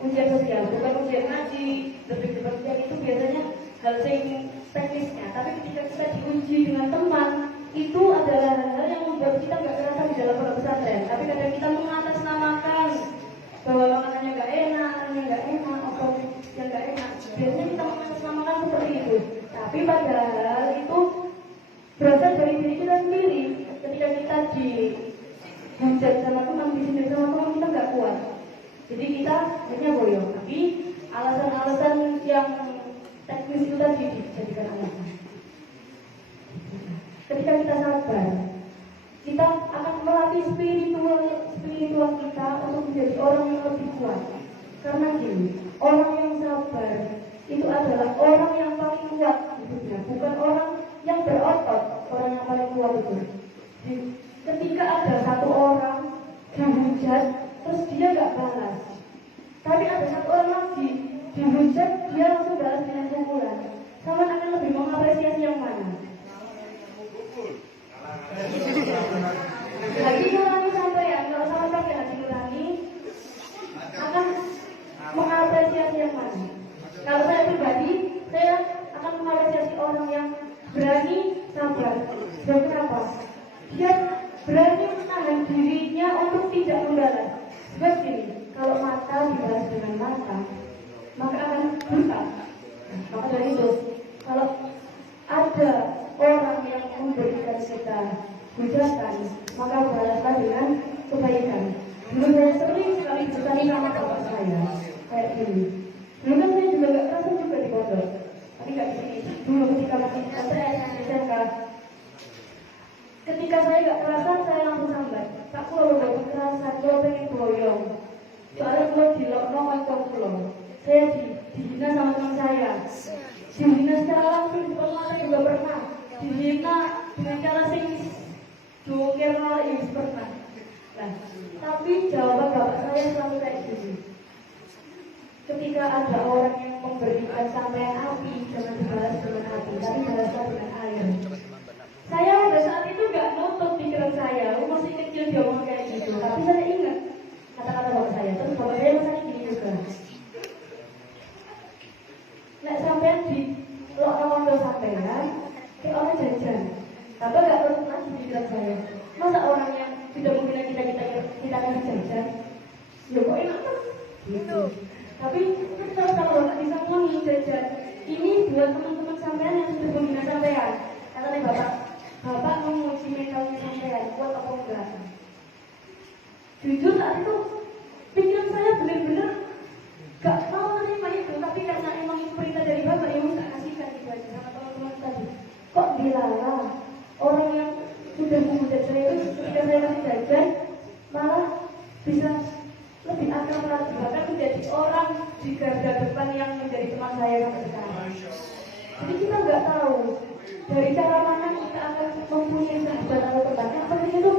ujian sosial, bukan ujian ngaji. Lebih ujian itu biasanya hal yang teknisnya, tapi ketika kita diuji dengan teman, itu adalah hal-hal yang membuat kita nggak terasa di dalam pondok pesantren. Tapi kadang kita mengatasnamakan bahwa makanannya nggak enak, atau yang nggak enak. Biasanya kita mengatasnamakan seperti itu. Tapi padahal itu berasal dari diri kita sendiri. Ketika kita dihujat sama teman, disindir sama teman, kita nggak kuat. Jadi kita hanya boyong. Tapi alasan-alasan yang teknis itu tadi dijadikan alasan. Ketika kita sabar, kita akan melatih spiritual kita untuk menjadi orang yang lebih kuat. Karena gini, orang yang sabar itu adalah orang yang paling kuat hidupnya, bukan orang yang berotot. Orang yang paling kuat itu. Ketika ada satu orang dihujat, terus dia nggak balas. Tapi ada satu orang lagi dihujat, dia langsung balas dengan pukulan. Sama akan lebih mengapresiasi yang mana? Lagi nurani sampean, kalau sama pakai hati nurani akan mengapresiasi yang mana? Kalau saya pribadi, saya akan mengapresiasi orang yang berani sabar. Sebab kenapa? Dia berani menahan dirinya untuk tidak membalas. Sebab gini, kalau mata dibalas dengan mata, maka akan buta. Maka dari itu, kalau ada orang yang memberikan kita hujatan, maka balaslah dengan kebaikan. Dulu saya sering sekali bertanya sama bapak saya kayak gini. Dulu kan saya juga nggak kerasa juga di pondok, tapi nggak di sini. Dulu ketika masih SMK, ketika saya nggak kerasa, saya langsung sambat. Pak kalau nggak kerasa, kalau pengen boyong. Soalnya kalau di lokno pulau, saya dihina sama teman saya. Dihina secara langsung di depan mata juga pernah. Dihina dengan cara sing joker lagi pernah. Nah, tapi jawaban bapak saya selalu kayak gini. Ketika ada orang yang memberikan sampean api, jangan dibalas dengan api, tapi balaslah dengan air. Saya pada saat itu nggak nutup pikiran saya, masih kecil dia ngomong kayak gitu. Tapi saya ingat kata-kata bapak saya. Terus bapak saya masih gini juga. Nek sampean di lokal sampean, kayak orang jajan. Bapak nggak nutup lagi pikiran saya. Masa orang yang tidak mungkin kita kasih jajan? Ya kok enak kan? Gitu. Tapi kalau bapak bisa ngomong jajan, ini buat teman-teman sampean yang sudah menghina sampean. Katanya bapak menguji mentalnya sampean, kuat apa enggak? Jujur saat itu pikiran saya benar-benar gak mau menerima itu, tapi karena emang itu perintah dari bapak, yang tak kasihkan gitu aja sama teman-teman tadi. Kok dilarang orang yang sudah menghujat saya itu ketika saya kasih jajan malah bisa lebih akrab lagi, bahkan menjadi orang di garda depan yang menjadi teman saya sampai sekarang. Jadi kita nggak tahu dari cara mana kita akan mempunyai sahabat atau teman. Yang penting itu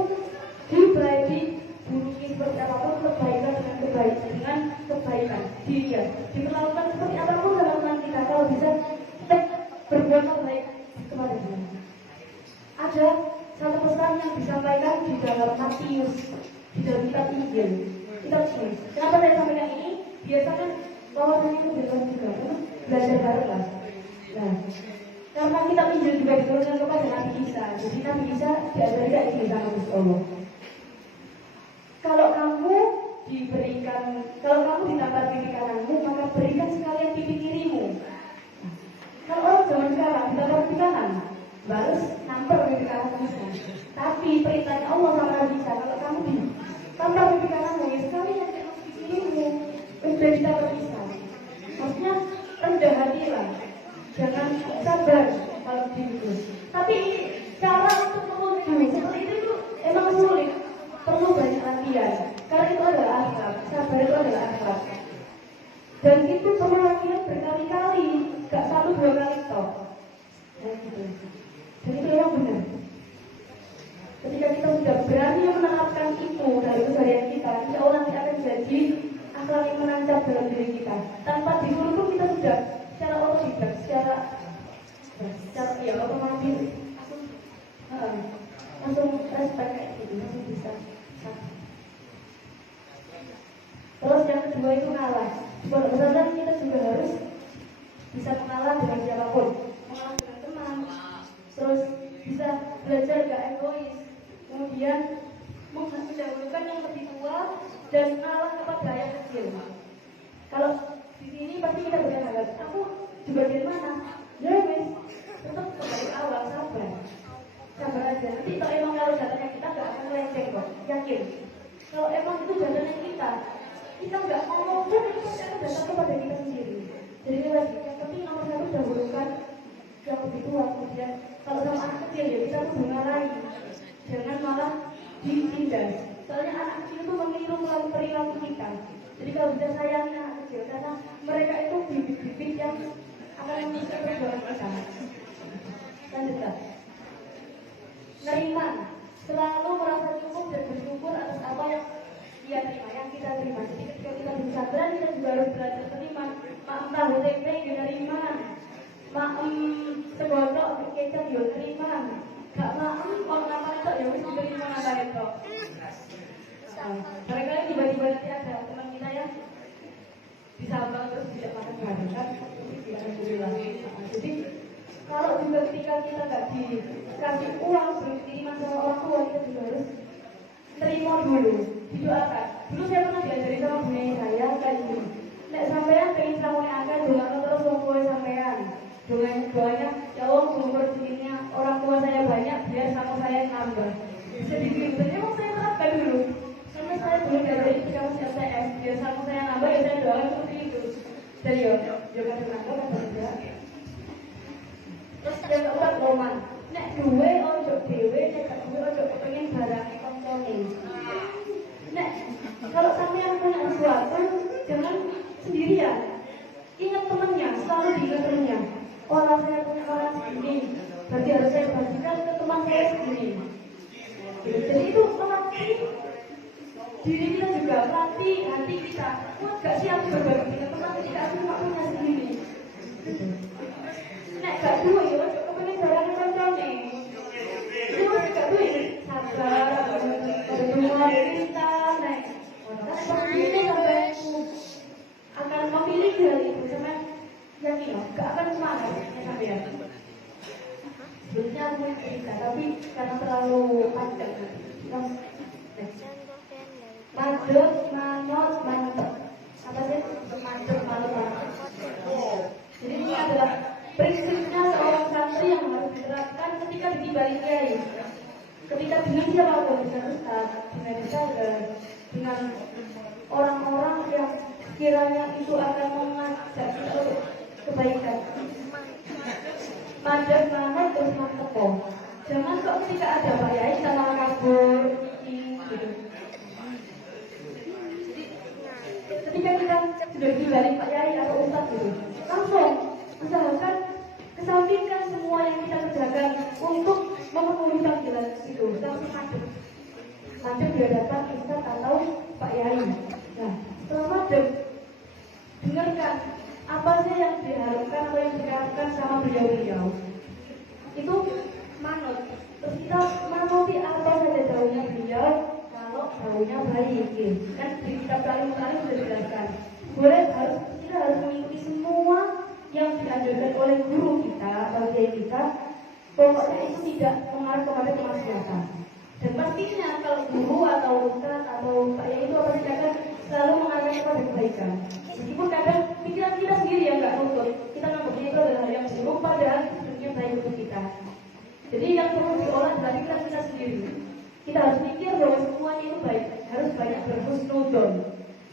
dibagi bunyi seperti apapun, kebaikan dengan kebaikan dia diperlakukan seperti apapun dalam teman kita, kalau bisa kita berbuat baik kepada dia. Ada satu pesan yang disampaikan di dalam Matius, di dalam kitab Injil. Kenapa saya sampaikan ini? Biasakan wawasan itu bebas juga, belajar bareng lah. Nah, karena kita Injil juga diturunkan kepada Nabi Isa, jadi Nabi Isa diajari kayak gini sama Gusti Allah. Kalau kamu ditampar pipi kananmu, maka berikan sekalian pipi kirimu. Nah, kalau orang zaman sekarang ditampar pipi kanan, balas nampar pipi kanan bisa. Tapi perintahnya Allah sama Nabi akhlak yang menancap dalam diri kita. Tanpa disuruh pun kita sudah secara otodidak, secara ya otomatis langsung respect kayak gitu, langsung bisa. Terus yang kedua itu ngalah. Di pondok pesantren kita juga harus bisa mengalah dengan siapapun, mengalah dengan teman, terus bisa belajar gak egois, kemudian mendahulukan yang lebih tua dan mengalah kepada yang kecil. Kalau di sini pasti kita berkata, aku juga dari mana? Ya wes, tetap dari awal sabar aja. Nanti kalau emang kalau datanya kita nggak akan melenceng kok, yakin. Kalau emang itu datanya kita nggak ngomong pun itu pasti akan datang kepada kita sendiri. Jadi ini lagi, yang penting nomor satu dahulukan yang lebih tua. Kemudian kalau sama anak kecil ya kita harus mengarahi, jangan malah ditindas. Soalnya anak kecil itu meniru perilaku kita. Jadi kalau bisa sayangi anak kecil, karena mereka itu bibit-bibit yang akan mengisi perjuangan kita. Lanjutkan. Nerima, selalu merasa cukup dan bersyukur atas apa yang dia terima, yang kita terima. Jadi ketika kita di pesantren, kita juga harus belajar terima. Maem tahu tempe dia terima, maem segodok kecap dia terima, gak maem orang apa itu ya mesti terima apa itu. Barangkali tiba-tiba nanti ada teman kita yang disambang terus tidak makan bareng kan, tidak akan bilang. Jadi kalau juga ketika kita nggak dikasih uang sebelum diterima sama orang tua, kita juga harus terima dulu, didoakan. Dulu saya pernah diajari sama bunda saya kayak gini. Nek sampean pengen sampean akan doakan terus orang tua sampean. Doanya ya Allah umur segininya orang tua saya banyak biar sama saya nambah. Sedikit saja mau saya terapkan dulu. Sampai saya belum dari ketika masih STM biar sama saya nambah ya saya doakan seperti itu. Jadi yo, jangan nambah kan saja. Terus yang keempat roman. Nek duwe ojo dewe, nek duwe ojo pengen barang koncone. Nek kalau sampean punya sesuatu jangan sendirian. Ingat temannya, selalu diingat temannya. Orang saya punya orang segini, berarti harus saya bagikan ke teman saya segini. Jadi itu melatih diri kita juga, melatih hati kita. Kuat gak sih aku berbagi dengan teman ketika aku cuma punya sendiri. Nek gak duwe ya, ojo pengen barang koncone. Terus gak duwe, sabar, berdoa kita, nek. Pasti ini sampai akan memilih hal itu sama yakin loh, gak akan semangat sampai ya. Sebenarnya aku mau cerita, tapi karena terlalu panjang madep, manot, mantep. Apa sih? Madep, manot, mantep. Jadi ini adalah prinsipnya seorang santri yang harus diterapkan ketika ditibai kiai. Ketika dengan siapapun, dengan ustaz, dengan ustazah, dengan orang-orang yang kiranya itu akan mengajak kita untuk kebaikan. Madep banget terus mantep kok. Jangan kok ketika ada Pak Yai kita malah kabur, gitu. Ketika kita sudah dibalik Pak Yai atau Ustaz gitu, langsung usahakan kesampingkan semua yang kita kerjakan untuk memenuhi panggilan itu. Langsung madep di hadapan Ustaz atau Pak Yai. Nah, setelah madep, dengarkan apa sih yang diharapkan atau yang diharapkan sama beliau-beliau. Itu manut. Terus kita menuruti apa saja daunnya beliau kalau daunnya baik. Kan di kitab Talim-Talim sudah dijelaskan. Kita harus mengikuti semua yang dianjurkan oleh guru kita atau kiai kita. Pokoknya itu tidak mengarah kepada kemaksiatan. Dan pastinya kalau guru atau ustaz atau pak yai itu apa saja selalu mengarah kepada kebaikan. Meskipun kadang pikiran kita sendiri yang nggak nutut, kita nganggapnya itu adalah hal yang buruk padahal sebenarnya baik untuk kita. Jadi yang perlu diolah adalah pikiran kita sendiri. Kita harus mikir bahwa semuanya itu baik, harus banyak berhusnudon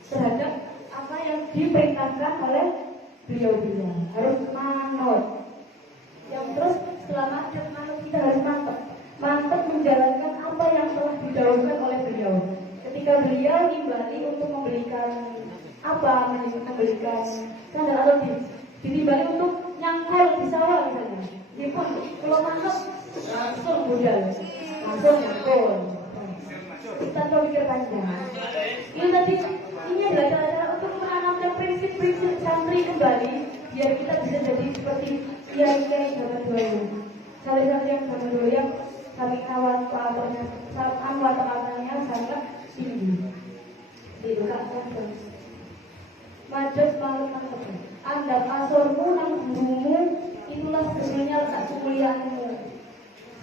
terhadap apa yang diperintahkan oleh beliau-beliau. Harus manut. Yang terus selama manut kita harus mantap menjalankan apa yang telah didahulukan oleh beliau. Ketika beliau nimbali untuk memberikan sandal atau ditimbali untuk nyangkul di sawah misalnya. Ini pun kalau mantap langsung budal, langsung nyangkul. Tanpa pikir panjang. Ini adalah cara-cara untuk prinsip santri kembali, biar kita bisa jadi seperti yang zaman dulu. Santri yang zaman dulu yang saling awal awalnya sangat tinggi. Itu kan Majus malu nangkep. Anda pasormu nang gurumu, itulah sebenarnya letak kemuliaanmu.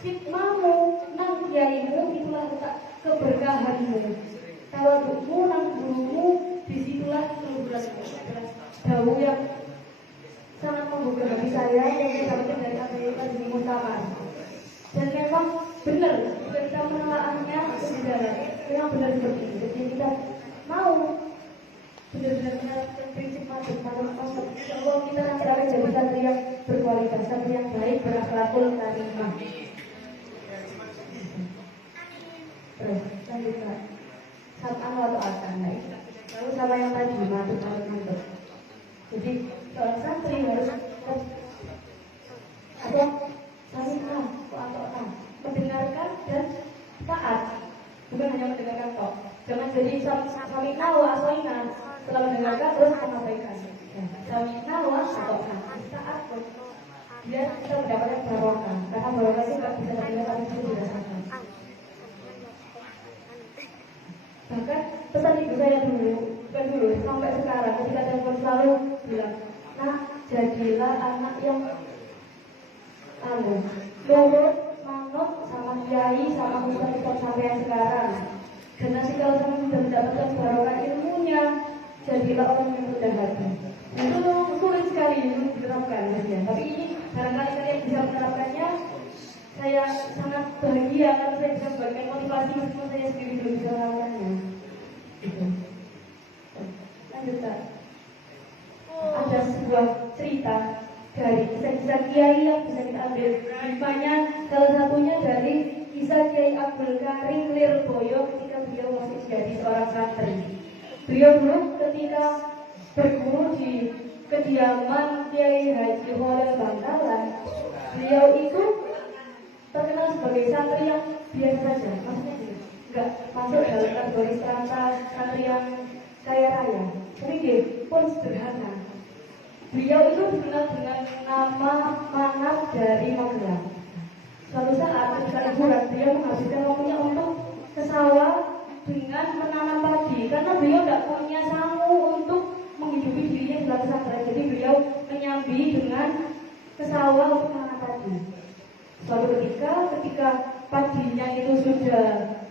Hikmahmu nang kiaimu, itulah letak keberkahanmu. Tawadukmu nang gurumu, disitulah keluhuranmu. Dawu yang sangat menggugah hati saya yang didapatkan dari Amerika di Muktamar. Dan memang benar ketika penelaannya sebenarnya memang benar seperti itu. Jadi kita mau benar-benar menerapkan prinsip masuk konsep bahwa kita nanti akan jadi santri yang berkualitas, santri yang baik, berakhlakul karimah. Terus lanjutkan sataan waktu akan naik. Lalu sama yang tadi mantap. Jadi seorang santri harus ada salinah atau mendengarkan dan taat, bukan hanya mendengarkan tok. Jangan jadi salinah wa asoina setelah mendengarkan terus mengabaikan. Salinah wa asoina taat pun biar kita mendapatkan barokah, karena barokah itu nggak bisa terlihat tapi bisa dirasakan. Bahkan pesan ibu saya dulu sampai sekarang ketika telepon selalu bilang, nah jadilah anak yang nurut, manut sama kiai sama ustaz sampai yang sekarang. Karena kalau kamu sudah mendapatkan barokah ilmunya, jadilah orang yang rendah hati. Itu sulit sekali diterapkan, ya. Tapi ini barangkali kalian bisa menerapkannya. Saya sangat bahagia karena saya bisa memberikan motivasi meskipun saya sendiri belum bisa melakukannya. Gitu. Lanjutkan. Ada sebuah cerita dari kisah-kisah kiai yang bisa kita ambil hikmahnya. Salah satunya dari kisah Kiai Abdul Karim Lirboyo ketika beliau masih jadi seorang santri. Beliau dulu ketika berguru di kediaman Kiai Haji Khalil Bangkalan, beliau itu terkenal sebagai santri yang biasa saja, maksudnya enggak masuk dalam kategori strata santri yang kaya raya, tapi dia pun sederhana. Beliau itu dikenal dengan nama Manap dari Magelang. Suatu saat ketika liburan, beliau menghabiskan waktunya untuk ke sawah dengan menanam padi, karena beliau tidak punya sangu untuk menghidupi dirinya di dalam pesantren. Jadi beliau menyambi dengan ke sawah untuk menanam padi. Suatu ketika padinya itu sudah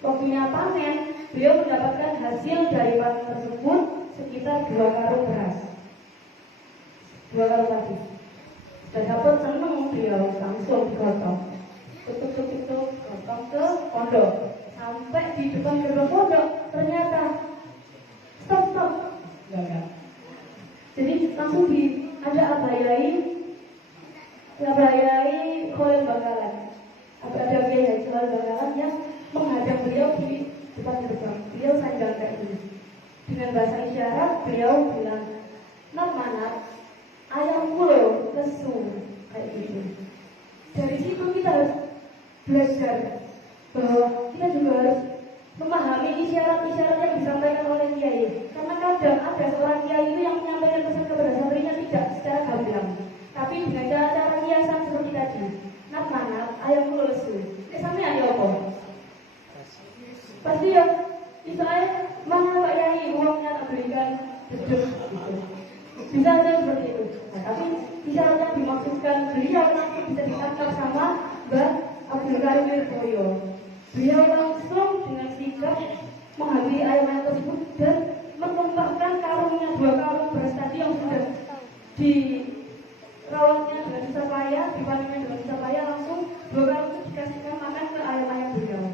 waktunya panen, beliau mendapatkan hasil dari panen tersebut sekitar 2 karung beras. 2 karung padi. Dan dapat senang beliau langsung digotong. Tutup gotong ke pondok. Sampai di depan gerbang pondok ternyata stop. Enggak. Jadi langsung ada abayai Khalil Bangkalan. Ada Kiai Haji Khalil Bangkalan yang menghadap beliau di depan gerbang. Beliau sanjang kayak ini. Dengan bahasa isyarat beliau bilang, "Nak mana? Ayamku loh, lesu." Kayak gitu. Dari situ kita harus belajar bahwa kita juga harus memahami isyarat-isyarat yang disampaikan oleh kiai. Karena kadang ada seorang kiai itu yang menyampaikan pesan kepada santrinya tidak secara gamblang, tapi dengan cara-cara kiasan seperti tadi. Nak mana? Ayamku lesu. Sampai ada apa? Pasti ya, itu ayat mana Pak Yai uangnya tak berikan dedek gitu. Bisa aja seperti itu. Nah, tapi isyarat yang dimaksudkan beliau nanti bisa ditangkap sama Mbak Abdul Karim Lirboyo. Beliau langsung dengan sikap menghadiri ayat-ayat tersebut dan menumpahkan karungnya 2 karung beras tadi yang sudah dirawatnya dengan susah payah, dipanennya dengan susah payah, langsung 2 karung itu dikasihkan makan ke ayat-ayat beliau.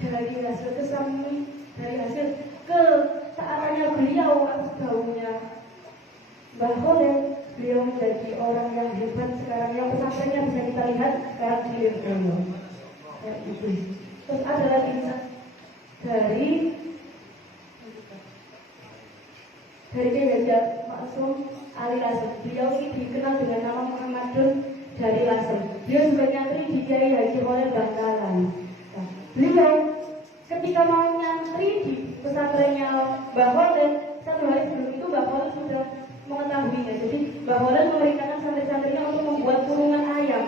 Dari hasil kesami, dari hasil ketaatannya beliau atas daunnya Mbah Khalil, beliau menjadi orang yang hebat sekarang, yang pesantrennya bisa kita lihat sekarang di Lirboyo. Ya, itu. Terus ada lagi dari Kiai Maksum Ali Lasem. Beliau ini dikenal dengan nama Muhammadun dari Lasem. Beliau juga nyantri di Kiai Haji Khalil Bangkalan. Beliau ketika mau nyantri di pesantrennya Mbah Khalil, satu hari sebelum itu Mbak Polen sudah mengetahuinya. Jadi Mbak Polen memerintahkan santri-santrinya untuk membuat kurungan ayam,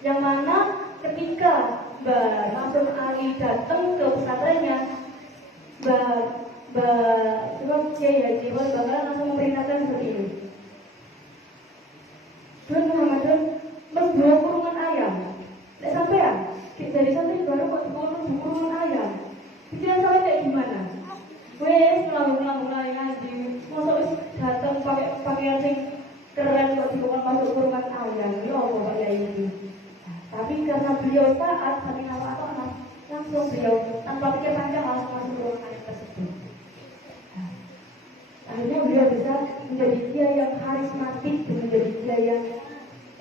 yang mana ketika Mbak Maksum Ali datang ke pesantrennya, Mbak Kiai Haji bakalan langsung memerintahkan seperti ini. Tuan Muhammadun membuat kurungan ayam. Tidak sampean, dari santri baru kok dikurung kurungan ayam. Pikiran saya kayak gimana? Wes ngelamun ngaji, masa wis datang pakai pakaian sing keren kok dibawa masuk kurungan ayam. Ya Allah Pak Yai ini. Tapi karena beliau taat kami apa langsung beliau tanpa pikir panjang langsung masuk kurungan ayam tersebut. Akhirnya beliau bisa menjadi kiai yang karismatik dan menjadi kiai yang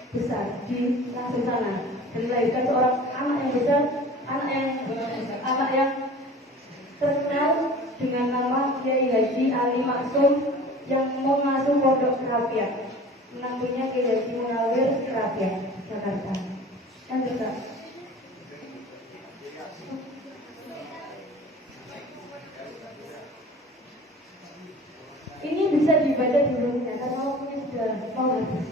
besar di langsung sana, dan melahirkan seorang anak yang besar, anak yang terkenal dengan nama Kiai Haji Ali Maksum yang mengasuh pondok Kerapian, menantunya Kiai Haji Munawir Kerapian, Jakarta. Yang besar. Ini bisa dibaca di rumahnya karena waktunya sudah mau habis.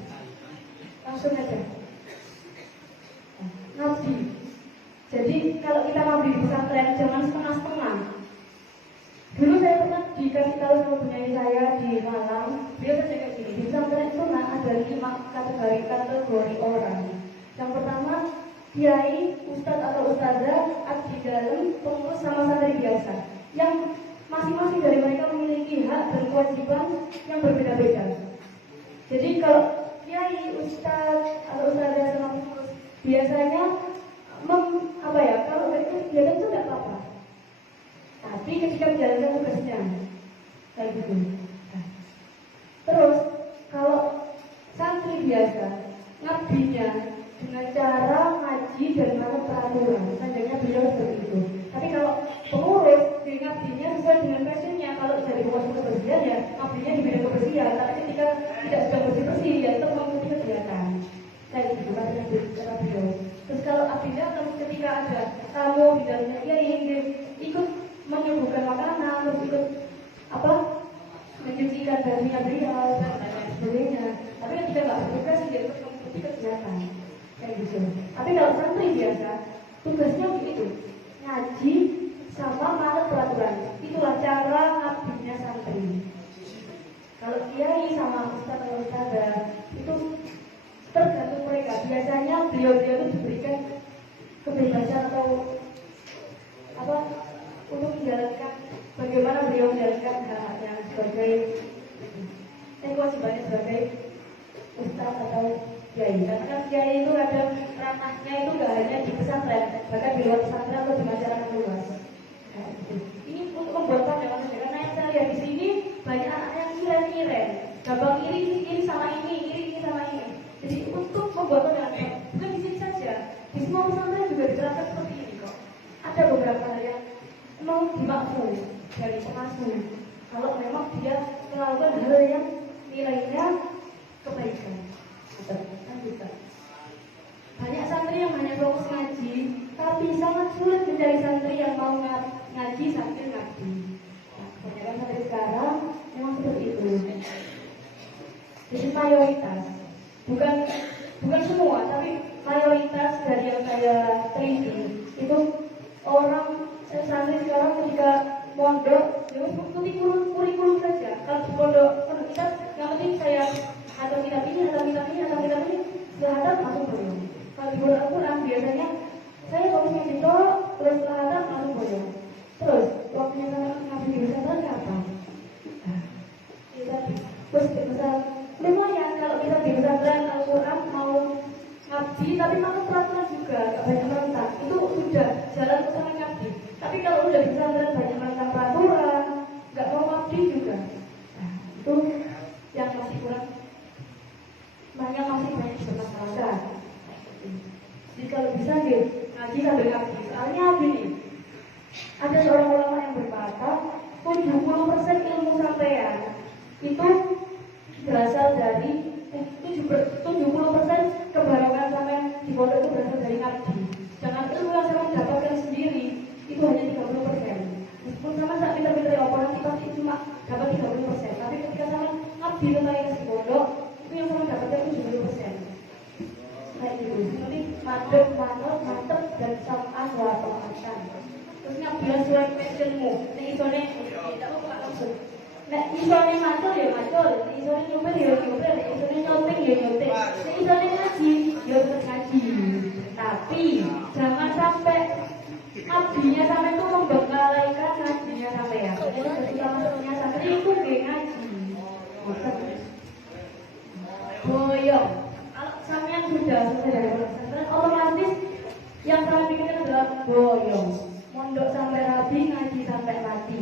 Langsung aja. Ngabdi. Jadi kalau kita ngabdi di pesantren jangan setengah-setengah. Dulu saya pernah dikasih tahu sama penyanyi saya di Malang, dia saja kayak gini. Di pesantren itu ada 5 kategori orang. Yang pertama, kiai, ustadz atau ustazah, abdi dalam, pengurus sama santri biasa. Yang masing-masing dari mereka memiliki hak dan kewajiban yang berbeda-beda. Jadi kalau kiai, ustaz atau ustazah sama pengurus biasanya kalau mereka kegiatan itu tidak apa-apa. Tapi ketika menjalankan tugasnya kayak gitu. Terus kalau santri biasa ngabdinya dengan cara ngaji dan manut peraturan, seandainya beliau seperti itu. Tapi kalau pengurus ngabdinya sesuai dengan passionnya. Kalau dari pengurus kebersihan ya ngabdinya di bidang kebersihan. Tapi ketika tidak sedang bersih-bersih ya tetap mengikuti kegiatan. Kayak gitu kata beliau. Terus kalau abdinya ketika ada tamu di dalamnya dia ingin ikut menyuguhkan makanan, terus ikut mencucikan bajunya beliau dan lain sebagainya. Tapi ketika nggak bertugas dia ikut mengikuti kegiatan kayak gitu. Tapi kalau santri biasa tugasnya begitu, ngaji sama manut peraturan. Itulah cara ngabdinya santri. Kalau kiai sama ustaz atau ustazah itu tergantung mereka. Biasanya beliau-beliau itu diberikan kebebasan atau untuk menjalankan bagaimana beliau menjalankan hak-haknya sebagai kewajibannya sebagai ustaz atau kiai. Karena kan kiai itu ada ranahnya itu nggak hanya di pesantren, bahkan di luar pesantren atau di masyarakat luas. Nah, ini untuk membuat pandangan saja. Karena yang saya lihat di sini banyak anak yang ngiren-ngiren, gampang iri sama ini sama ini. Jadi untuk membuat pandangan bukan di sini saja, di semua pesantren juga diterapkan seperti ini kok. Ada beberapa hal yang mau dimaksud dari pengasuh. Kalau memang dia melakukan hal yang nilainya kebaikan, kan bisa. Banyak santri yang hanya fokus ngaji, tapi sangat sulit mencari santri yang mau ngaji sambil ngaji. Nah, kebanyakan santri sekarang memang seperti itu. Jadi mayoritas, bukan semua, tapi mayoritas dari yang saya teliti itu orang santri sekarang ketika mondok ya mengikuti kurikulum saja. Kalau di pondok kita yang penting saya atau kitab ini sehatan masuk boyong. Kalau di pondok Al-Quran biasanya saya fokusnya di tolok terus sehatan masuk boyong. Terus waktunya saya ngaji di pesantren kapan? Terus misal lumayan kalau kita di pesantren Al-Quran mau ngabdi tapi mau peraturan juga gak banyak merentang, itu sudah jalan usaha ngabdi. Tapi kalau udah di pesantren banyak merentang peraturan, gak mau ngabdi juga. Nah, itu yang masih kurang banyak bermasalah. Jadi kalau bisa deh ngaji sambil ngabdi. Soalnya gini, ada seorang ulama yang berkata 70% ilmu sampean itu berasal dari 70% kebarokan sampean di pondok itu berasal dari ngaji. Jangan ilmu yang sampean dapatkan sendiri itu hanya 30%. Meskipun sama tak pintar-pintar orang pasti cuma dapat 30%. Tapi ketika sama ngabdi totalitas di pondok, itu yang sama dapatnya 70%. Kayak gitu. Jadi mantep dan sam'an wa ta'atan. Terus ngabdilah sesuai passionmu. Nek isone tidak apa maksud. Nek isone macul ya macul, nek isone nyopir ya nyopir, nek isone nyonting ya nyonting, nek isone ngaji ya tetap ngaji. Tapi jangan sampai abdinya sampai itu membengkalaikan ngajinya sampai ya. Jadi ketika maksudnya sampai itu gak ngaji. Boyong. Kalau sampean sudah selesai dari pesantren, otomatis yang kami pikirkan adalah boyong. Mondok sampai rabi, ngaji sampai mati.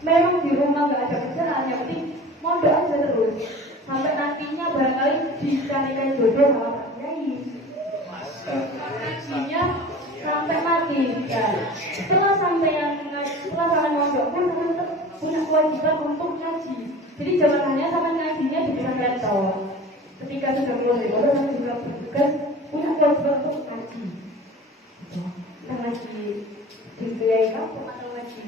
Memang di rumah nggak ada kerjaan, yang penting mondok aja terus. Sampai nantinya barangkali dicarikan jodoh sama Pak Kiai. Ngajinya sampai mati. Ya. Setelah sampai mondok pun tetap punya kewajiban untuk ngaji. Jadi jangan hanya sampai ngajinya di pesantren toh. Ketika sudah keluar dari pondok, sampai juga bertugas punya kewajiban untuk ngaji. Kita ngaji di Kiai kampung atau ngaji.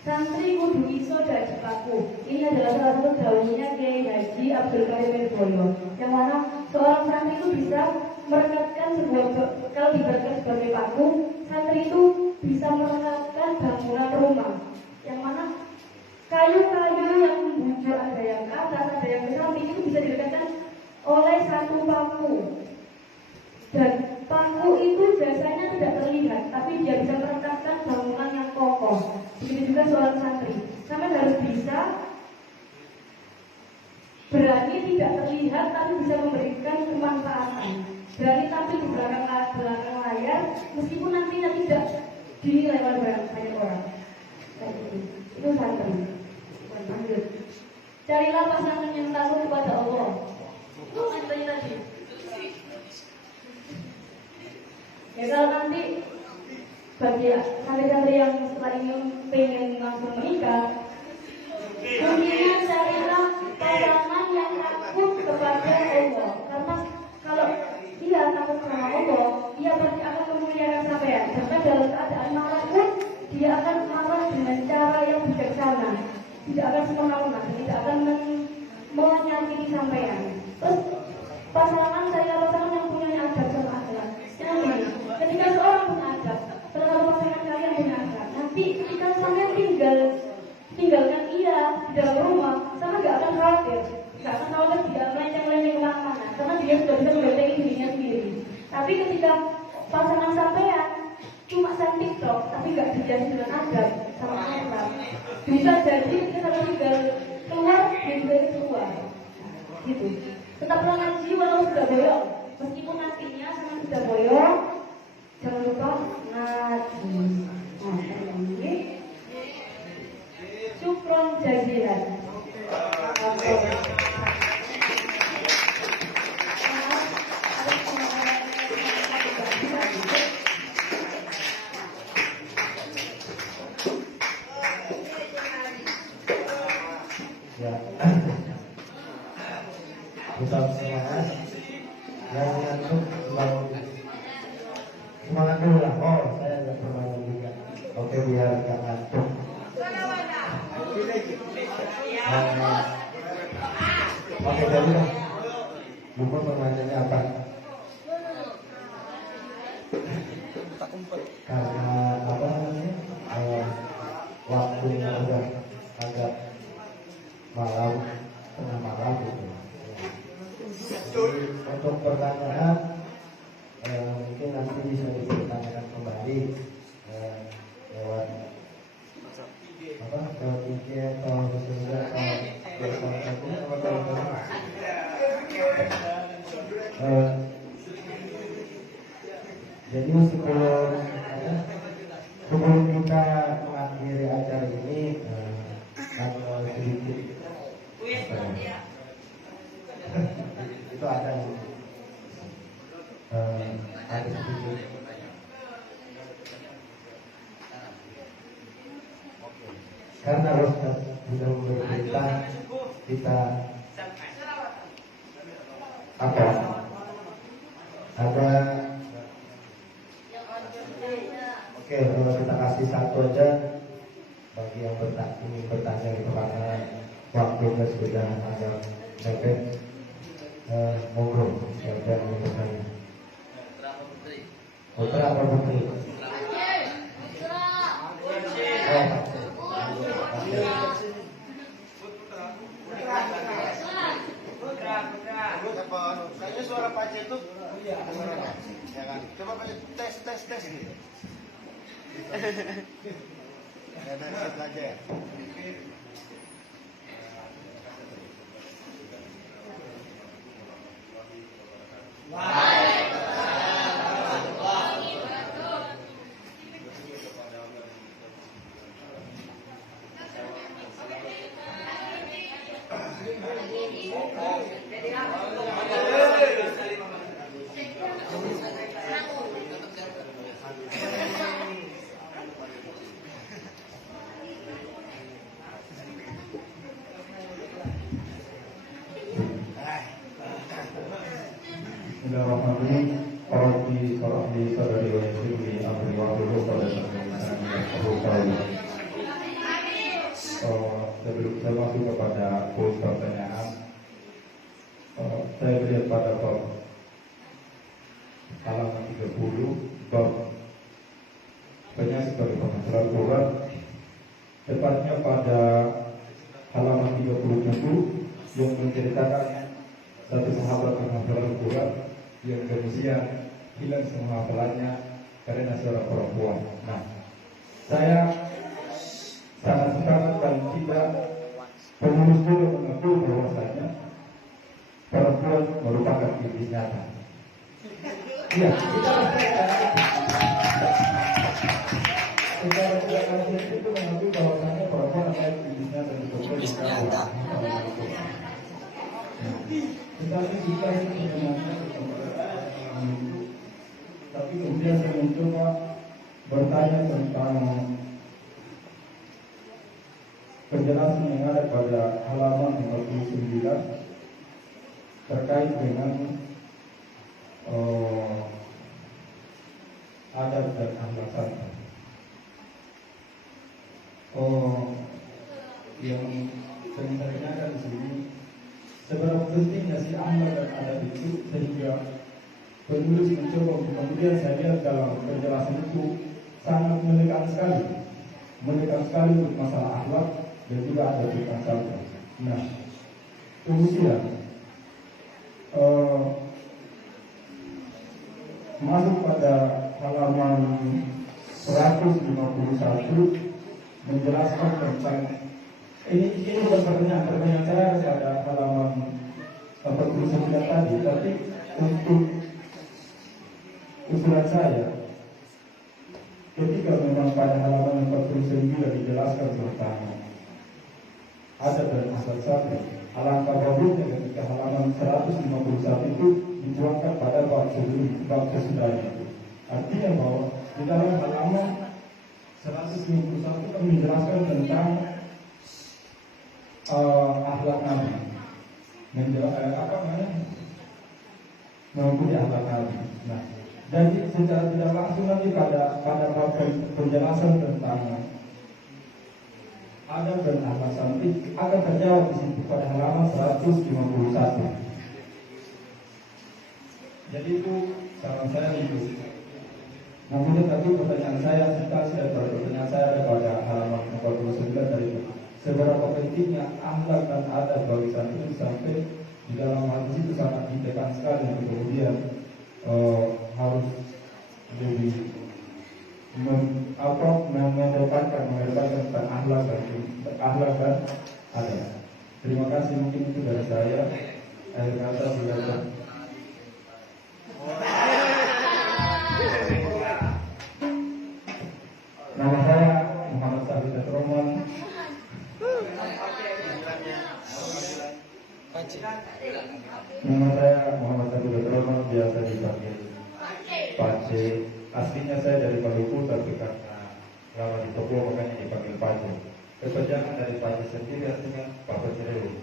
Santri kudu iso dadi paku. Ini adalah salah satu dawuhnya Kiai Haji Abdul Karim Wirboyo, yang mana seorang santri itu bisa merekatkan kalau diberkat sebagai paku, santri itu bisa merekatkan bangunan rumah, yang mana kayu-kayu yang membujur ada yang ke atas, ada yang ke samping itu bisa direkatkan oleh satu paku. Dan paku itu biasanya tidak terlihat, tapi dia bisa merekatkan bangunan yang kokoh. Begitu juga seorang santri, sampai harus bisa berani tidak terlihat, tapi bisa memberikan kemanfaatan. Berani tapi di belakang layar, meskipun nantinya tidak dinilai oleh banyak orang. Itu santri. Lanjut. Carilah pasangan yang takut kepada Allah. Itu tadi. Ya kalau nanti bagi santri-santri yang setelah ini pengen langsung menikah, mungkin carilah pasangan yang takut kepada Allah. Karena kalau dia takut sama Allah, dia pasti akan memuliakan sampean. Sampai dalam keadaan marah pun dia akan marah dengan cara yang bijaksana, tidak akan semena-mena, tidak akan menyakiti sampean. Terus pasangan yang punya adab sama akhlak. Jadi ketika seorang punya adab, terlalu pasangan kalian punya akhlak, nanti ketika sampean tinggalkan ia di dalam rumah, sama gak akan khawatir, tidak melenceng-lenceng kemana-mana, karena dia sudah bisa membentengi dirinya sendiri. Tapi ketika pasangan sampean cuma sang TikTok, tapi gak dihiasi dengan adab sama akhlak, bisa jadi kita sampai tinggal keluar, dia juga keluar. Gitu. Tetaplah ngaji walau sudah boyong, meskipun nantinya sama sudah boyong, jangan lupa ngaji. Nah, ini syukron jazilan. Tetap semangat, yang ngantuk bangun. Semangat dulu lah. Oh, saya nggak bermain juga. Oke, biar nggak ngantuk. Oke, jadi lah. Lupa permainannya apa? Karena apa namanya? Waktunya udah agak malam, tengah malam gitu. Jadi, untuk pertanyaan mungkin nanti bisa dipertanyakan kembali lewat lewat IG atau sosial jadi sebelum kita mengakhiri acara ini sedikit itu ada sedikit karena Ustaz sudah memberi perintah kita apa ada Oke, kita kasih satu aja bagi yang ingin bertanya gitu karena waktunya sudah agak mepet. Monggo, siapa yang ingin bertanya? Putra atau putri? Kayaknya suara Pak itu ya kan? Coba tes gitu. Tes aja ya. Bismillahirrahmanirrahim. Rabbi sadri wa yassir li amri wahlul 'uqdatam min lisani yafqahu qawli. Sebelum saya masuk kepada poin pertanyaan, saya melihat pada bab halaman 30 bab penyakit dari penghasilan Quran, tepatnya pada halaman 37 yang menceritakan satu sahabat penghafal Quran yang kemudian hilang semua hafalannya karena seorang perempuan. Nah, saya sangat sepakat dan tidak pengurus dulu mengakui bahwasanya perempuan merupakan iblis nyata. Iya, kita itu mengakui bahwasanya perempuan adalah iblis nyata dan iblis nyata. Tetapi jika tapi kemudian saya mencoba bertanya tentang penjelasan yang ada pada halaman 49 terkait dengan adab dan akhlak santai. Yang saya tanyakan di sini, seberapa pentingnya si akhlak dan adab itu sehingga penulis mencoba untuk kemudian saya lihat dalam penjelasan itu sangat menekan sekali untuk masalah akhlak dan juga ada tentang santai. Nah, kemudian masuk pada halaman 151 menjelaskan tentang ini bukan pertanyaan saya pada halaman 49 tadi, tapi untuk usulan saya ketika memang pada halaman 49 dijelaskan tentang adab dan akhlak santai, alangkah bagusnya ketika halaman 151 itu dituangkan pada bab sesudahnya itu. Artinya bahwa di dalam halaman 151 kami menjelaskan tentang akhlak Nabi, mengikuti akhlak Nabi. Nah, jadi secara tidak langsung nanti pada bab penjelasan tentang adab dan akhlak santai akan terjawab di situ pada halaman 151. Jadi itu saran saya itu. Namun tadi pertanyaan saya ada pada halaman 49 dari seberapa pentingnya akhlak dan adab bagi santri sampai di dalam hadis itu sangat ditekan sekali dan kemudian harus lebih mengedepankan tentang akhlak dan adab. Terima kasih, mungkin itu dari saya. Akhir kata silakan. Nama saya Muhammad Sabit Roman. Nama saya Muhammad Sabit Roman, biasa dipanggil Pace. Aslinya saya dari Maluku, tapi karena lama di Papua makanya dipanggil Pace. Kepanjangan dari Pace sendiri artinya Papa Cerewu.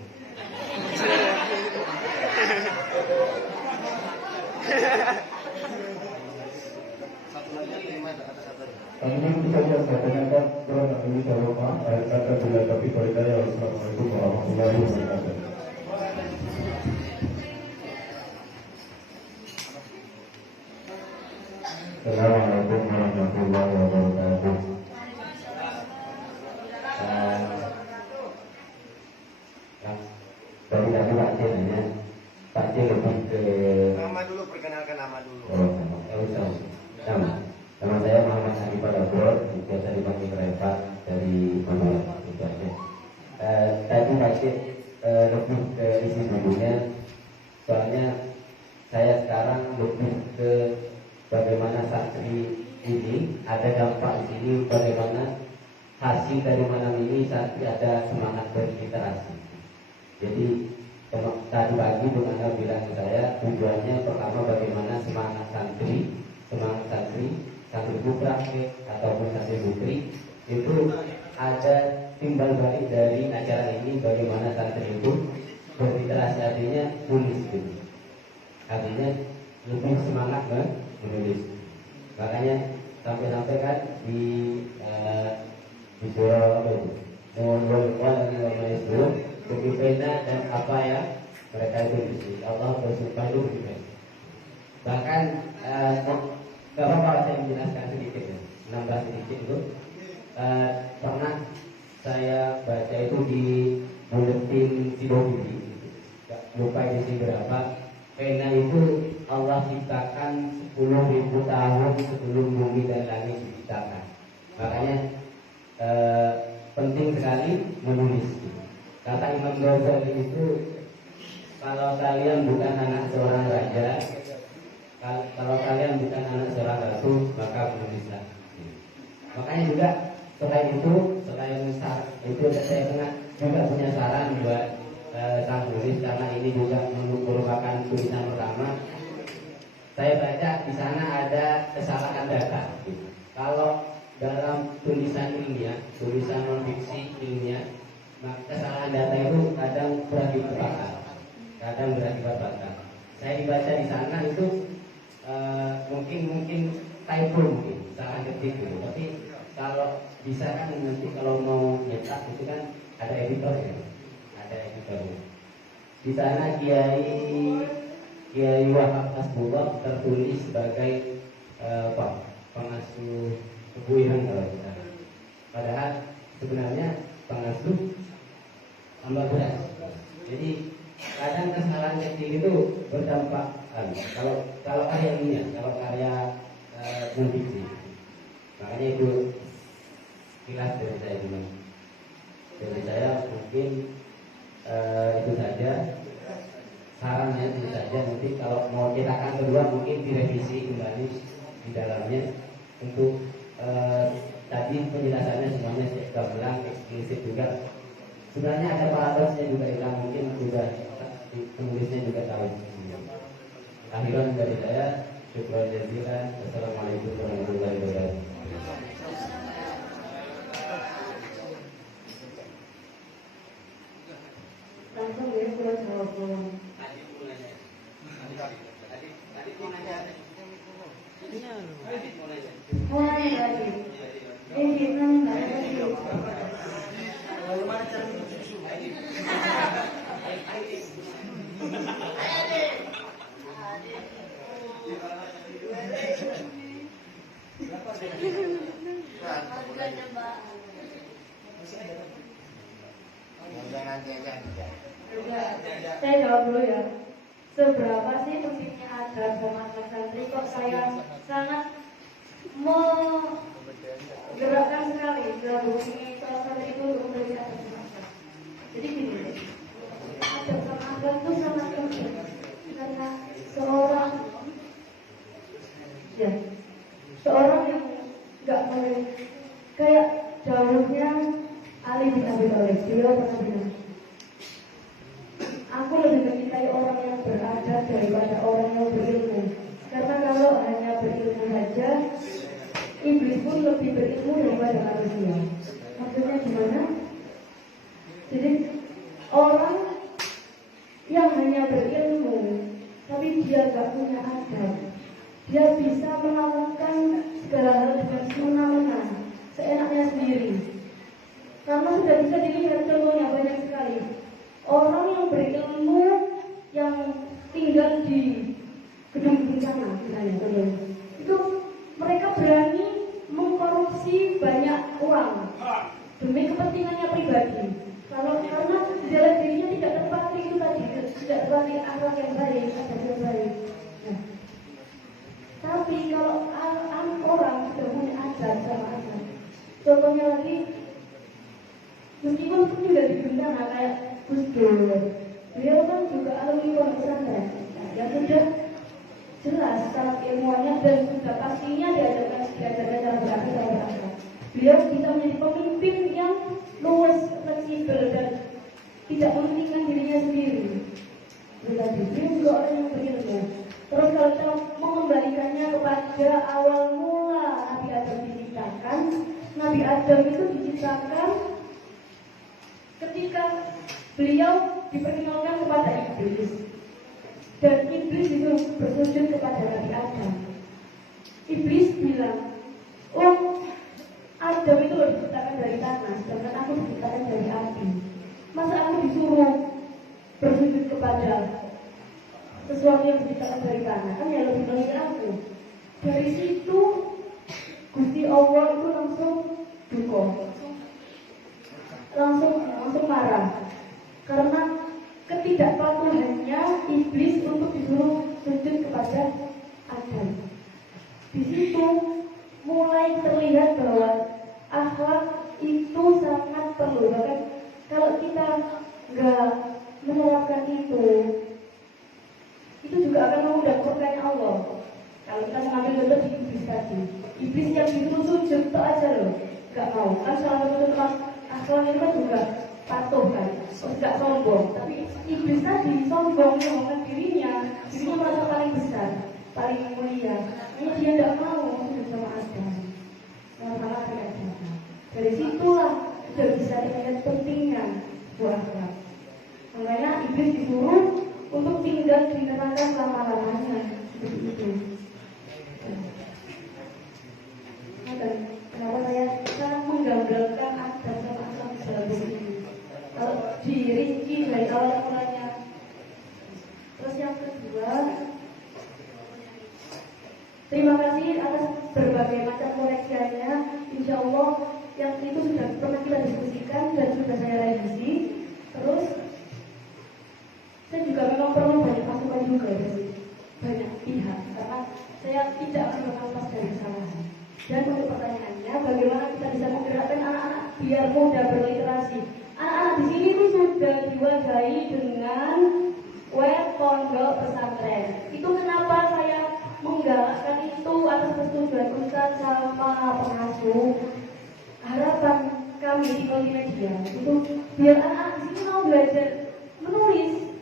Kami itu saja saya tanyakan kepada Nabi Sallallahu Alaihi Wasallam. Bila tapi hidayah. Wassalamualaikum warahmatullahi wabarakatuh. Assalamualaikum warahmatullahi wabarakatuh. Tadi Pak C nanya, Pak C lebih ke Nama dulu, perkenalkan nama dulu. Nama saya Muhammad Adi Padabor, biasa dipanggil Reva dari Manual itu aja. Tadi Pak C lebih ke isi bukunya, soalnya saya sekarang lebih ke bagaimana santri ini ada dampak di sini, bagaimana hasil dari malam ini santri ada semangat berliterasi. Jadi tadi pagi Bu Anda bilang ke saya tujuannya pertama bagaimana semangat santri putra ataupun santri putri itu ada timbal balik dari acara ini, bagaimana santri itu berliterasi, artinya tulis gitu. Artinya lebih semangat menulis. Makanya sampai-sampai kan di surah apa itu? Bagi pena dan apa ya mereka itu isi. Allah bersumpah itu begitu. Bahkan gak apa-apa saya menjelaskan sedikit ya. 16 sedikit itu pernah saya baca itu di buletin Sidogiri. Gak lupa edisi berapa. Pena itu Allah ciptakan 10.000 tahun sebelum bumi dan langit diciptakan. Makanya penting sekali menulis. Kata Imam Ghazali itu, kalau kalian bukan anak seorang raja, kalau kalian bukan anak seorang ratu, maka menulislah. Makanya juga selain itu saya juga punya saran buat sang penulis, karena ini juga merupakan tulisan pertama. Saya baca di sana ada kesalahan data. Kalau dalam tulisan ilmiah, tulisan non-fiksi ilmiah, kesalahan data itu kadang berakibat fatal. Saya dibaca di sana itu mungkin typo, mungkin salah ketik gitu. Tapi kalau bisa kan nanti kalau mau nyetak itu kan ada editornya, Di sana Kiai Wahab Hasbullah tertulis sebagai pengasuh kebuiran kalau kita. Padahal sebenarnya pengasuh tambah beras. Jadi kadang kesalahan kecil itu berdampak. Kalau karya ilmiah, kalau karya non-fiksi. Makanya itu kilas dari saya dulu. Dari saya mungkin itu saja sarannya, itu saja. Nanti kalau mau cetakan kedua mungkin direvisi kembali di dalamnya untuk tadi penjelasannya semuanya gamblang, eksplisit juga. Sebenarnya ada paradoksnya juga hilang, mungkin juga penulisnya juga tahu. Akhiran dari saya, syukran jazilan. Wassalamualaikum warahmatullahi wabarakatuh. Langsung dia pulang jawab pulang. Mulai lagi. Kita nggak lagi. Saya jawab dulu ya. Seberapa sih pentingnya adab semangat santri? Kok saya sangat menggerakkan sekali gabungi kelas santri itu untuk memberikan adab semangat. Jadi gini, adab semangat itu sangat penting karena seorang yang nggak mau kayak jauhnya Ali bin Abi Thalib, beliau pernah bilang, aku lebih mencintai orang yang beradab daripada orang yang berilmu. Karena kalau hanya berilmu saja, iblis pun lebih berilmu daripada manusia. Maksudnya gimana? Jadi orang yang hanya berilmu, tapi dia gak punya adab, dia bisa melakukan segala hal dengan semena-mena ajar sama ajar. Contohnya lagi, meskipun pun juga diundang kayak Gus Dur, beliau kan juga alumni pondok pesantren, yang sudah jelas sangat ilmuannya dan sudah pastinya diajarkan cara berakhlak. Beliau bisa menjadi pemimpin yang luas, fleksibel dan tidak mementingkan dirinya sendiri. Berarti beliau juga orang yang berilmu. Terus kalau kita mengembalikannya kepada awal mula Nabi Adam diciptakan, Nabi Adam itu diciptakan ketika beliau diperkenalkan kepada iblis, dan iblis itu bersujud kepada Nabi Adam. Iblis bilang, "Oh, Adam itu loh diciptakan dari tanah, sedangkan aku diciptakan dari api. Masa aku disuruh bersujud kepada sesuatu yang diciptakan dari tanah? Kan ya lebih baik aku." Dari situ Gusti Allah itu langsung duka, langsung marah karena ketidakpatuhannya iblis untuk disuruh sujud kepada Adam. Di situ mulai terlihat bahwa akhlak itu sangat perlu. Bahkan kalau kita nggak menerapkan itu juga akan mengundang murkanya Allah. Kalau kita mengambil contoh di iblis tadi, iblis yang disuruh sujud itu aja loh, nggak mau. Kan salah satu contoh akhlak itu kan juga patuh kan, nggak sombong. Tapi iblis tadi sombong, mengangkat dirinya merasa paling besar, paling mulia. Ini dia tidak mau sujud sama Adam, sama Adam. Dari situlah sudah bisa dilihat pentingnya buah akhlak. Makanya iblis disuruh untuk tinggal di neraka selama-lamanya, seperti itu. Dan kenapa saya sangat menggambarkan Adam sama akhlak dalam ini? Kalau dirinci dari awal mulanya. Terus yang kedua, terima kasih atas berbagai macam koleksinya. Insya Allah yang itu sudah pernah kita diskusikan dan sudah saya revisi. Terus saya juga memang perlu banyak masukan juga dari banyak pihak karena saya tidak akan lepas dari kesalahan. Dan untuk pertanyaannya, bagaimana kita bisa menggerakkan anak-anak biar mudah berliterasi? Anak-anak di sini itu sudah diwadahi dengan web pondok pesantren. Itu kenapa saya menggalakkan itu atas persetujuan Ustaz sama pengasuh. Harapan kami di multimedia itu biar anak-anak di sini mau belajar menulis.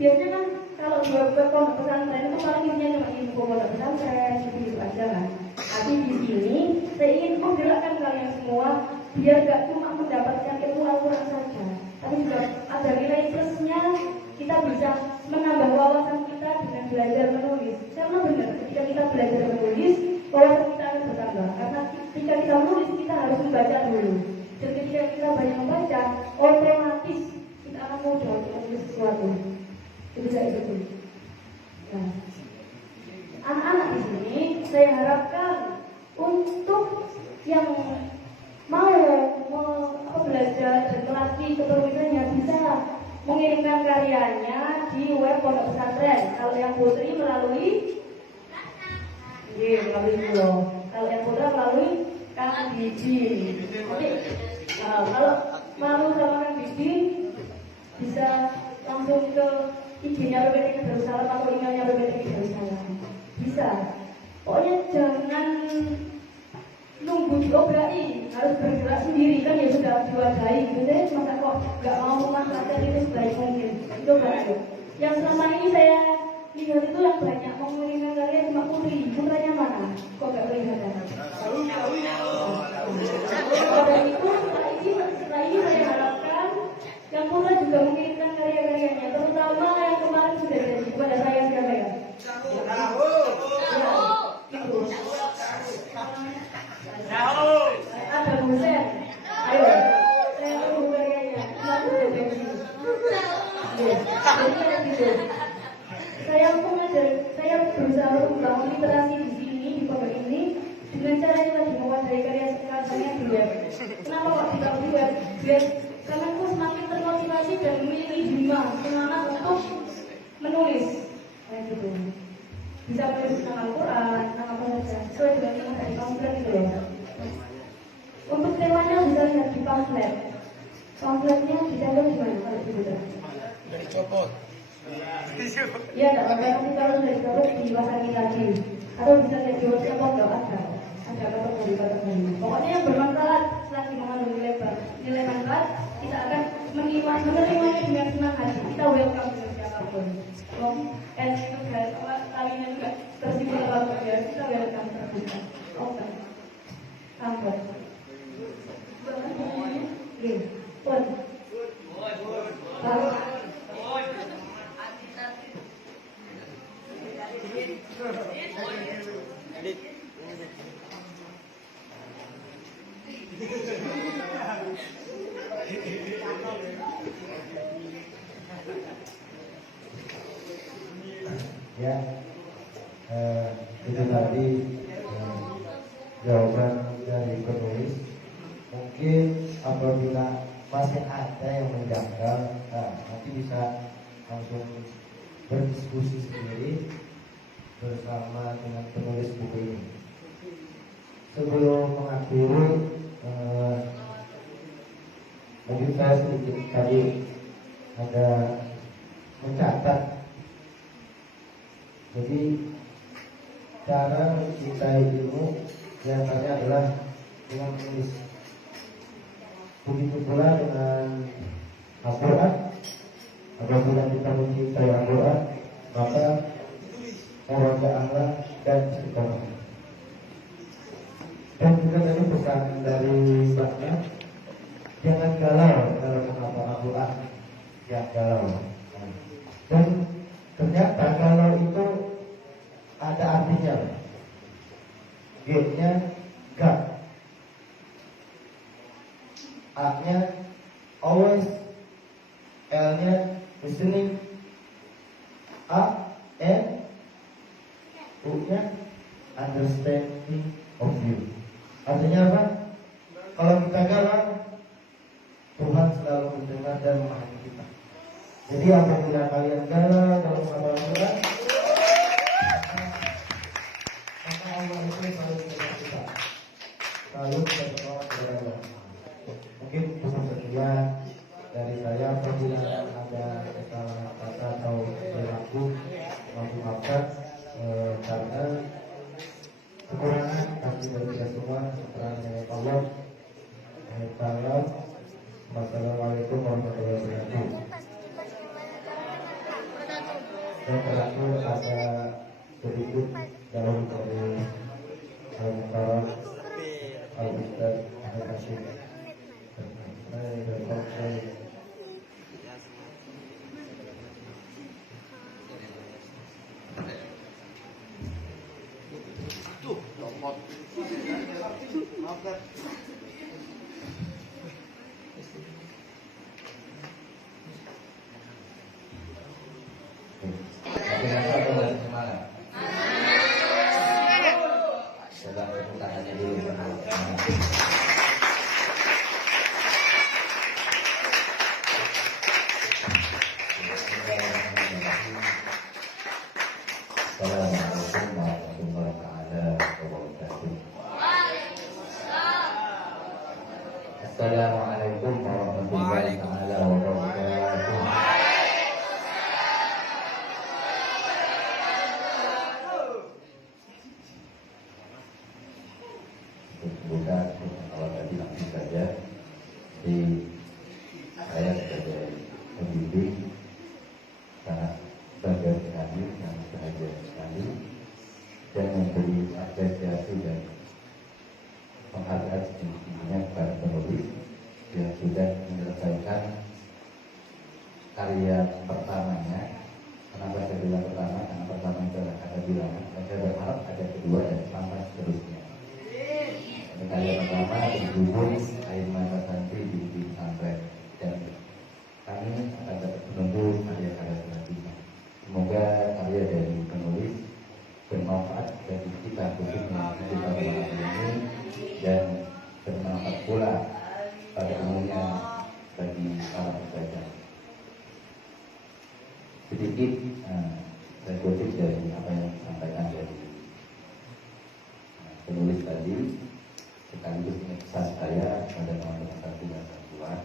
Biasanya kan kalau di web pondok pesantren itu paling isinya cuma info pondok pesantren gitu aja kan. Tapi di sini saya ingin menggerakkan kalian semua biar gak cuma mendapatkan ilmu Al-Quran saja, tapi juga ada nilai plusnya. Kita bisa menambah wawasan kita dengan belajar menulis. Karena benar, ketika kita belajar menulis, wawasan kita akan bertambah. Karena ketika kita menulis, kita harus membaca dulu. Dan ketika kita banyak membaca, otomatis kita akan mudah untuk menulis sesuatu. Itu kayak gitu. Nah, anak-anak di sini saya harapkan untuk yang mau belajar dan melatih kepenulisannya bisa mengirimkan karyanya di web pondok pesantren. Kalau yang putri melalui pulau. Kalau yang putra melalui Kang Didi. Kalau mau sama Kang Didi bisa langsung ke IG-nya BPTK Darussalam atau emailnya BPTK Darussalam. Bisa. Pokoknya jangan nunggu diobrai, harus bergerak sendiri kan ya sudah diwadahi gitu deh. Masa kok nggak mau memanfaatkan itu sebaik mungkin. Itu baru. Yang selama ini saya lihat itu yang banyak mengirimkan karya cuma putri. Putranya mana? Kok nggak kelihatan? Dan itu setelah ini saya harapkan yang putra juga mengirimkan karya-karyanya, terutama yang kemarin sudah jadi kepada saya siapa ya? Ada Husen. Ayo, saya tunggu karyanya. Saya berusaha untuk membangun literasi di sini, di pondok ini, dengan cara yang tadi mewadahi karya karyanya di web. Kenapa kok ditaruh di web? Biar kalian tuh semakin termotivasi dan memiliki hima, semangat untuk menulis. Kayak gitu. Bisa menulis nama Al-Quran, nama apa saja, sesuai dengan yang tadi kamu bilang gitu loh. Untuk temanya bisa lihat di pamflet. Pamfletnya dicantum di mana kalau di Buddha? Dari copot. Ya, tak apa nanti kalau sudah dicopot dipasangin lagi. Atau bisa lihat di website pondok ada kategori. Pokoknya yang bermanfaat selagi mengandung nilai manfaat, kita akan menerimanya dengan senang hati. Kita welcome dengan siapapun. Itu guys, talinya juga tersimpul dalam biar kita welcome terbuka. Oke, sampai. Pun. Ya, itu tadi jawaban dari penulis. Mungkin apabila masih ada yang menjanggal, nanti bisa langsung berdiskusi sendiri bersama dengan penulis buku ini. Sebelum mengakhiri, mungkin saya sedikit tadi ada mencatat. Jadi cara mencintai ilmu diantaranya adalah dengan menulis. Begitu pula dengan Al-Quran. Apabila kita mencintai Al-Quran, maka murajaahlah dan istiqomah. Dan juga tadi pesan dari Mbaknya, jangan galau dalam menghafal Al-Quran, jangan galau. Dan ternyata galau itu ada artinya. G-nya gak, A-nya always, L-nya listening, A-N, U-nya understanding of you. Artinya apa? Kalau kita galau, Tuhan selalu mendengar dan memahami kita. Jadi apabila kalian galau dalam menghafal Al-Quran, maka Allah itu selalu mendengar kita, selalu kita berdoa kepada Allah. Mungkin cukup sekian dari saya. Apabila ada kesalahan kata atau perilaku, mohon maafkan, karena kekurangan kami dari kita semua. Seterusnya Allah. Wassalamualaikum warahmatullahi wabarakatuh. Dan terakhir ada sedikit dalam dari Al-Mukarram Al-Ustaz Ahmad Hashim. Tuh, copot. Maafkan. Coba tepuk tangannya dulu. Assalamualaikum warahmatullahi wabarakatuh. Assalamualaikum warahmatullahi wabarakatuh. Bukan kalau tadi langsung saja di saya sebagai pembimbing sangat bangga sekali, sangat bahagia sekali dan memberi apresiasi dan penghargaan setinggi-tingginya kepada penulis yang sudah menyelesaikan karya pertamanya. Kenapa saya bilang pertama? Karena pertama itu ada bilangan, saya berharap ada kedua dan sampai seterusnya. Karya pertama berjudul Air Mata Santri di Pesantren, dan kami akan dapat menunggu karya-karya selanjutnya. Semoga karya dari penulis bermanfaat bagi kita khususnya kita ini, dan bermanfaat pula pada umumnya bagi para pembaca. Sedikit saya kutip dari apa yang disampaikan dari penulis tadi. sekaligus pesan saya pada teman-teman santri dan santriwan,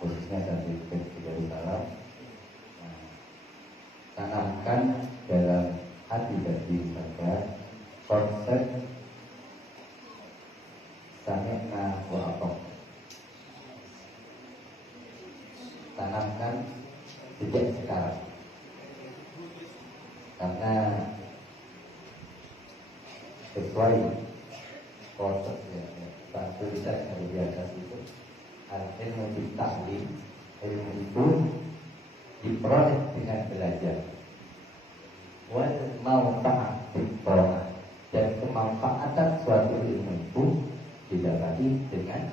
khususnya santri Darussalam, tanamkan dalam hati dan diri saya konsep sami'na wa ata'na. Tanamkan sejak sekarang, karena sesuai proses bahasa kita yang biasa itu ilmu ta'lim, ilmu itu diperoleh dengan belajar. Wal manfaat diperoleh, dan kemanfaatan suatu ilmu itu didapati dengan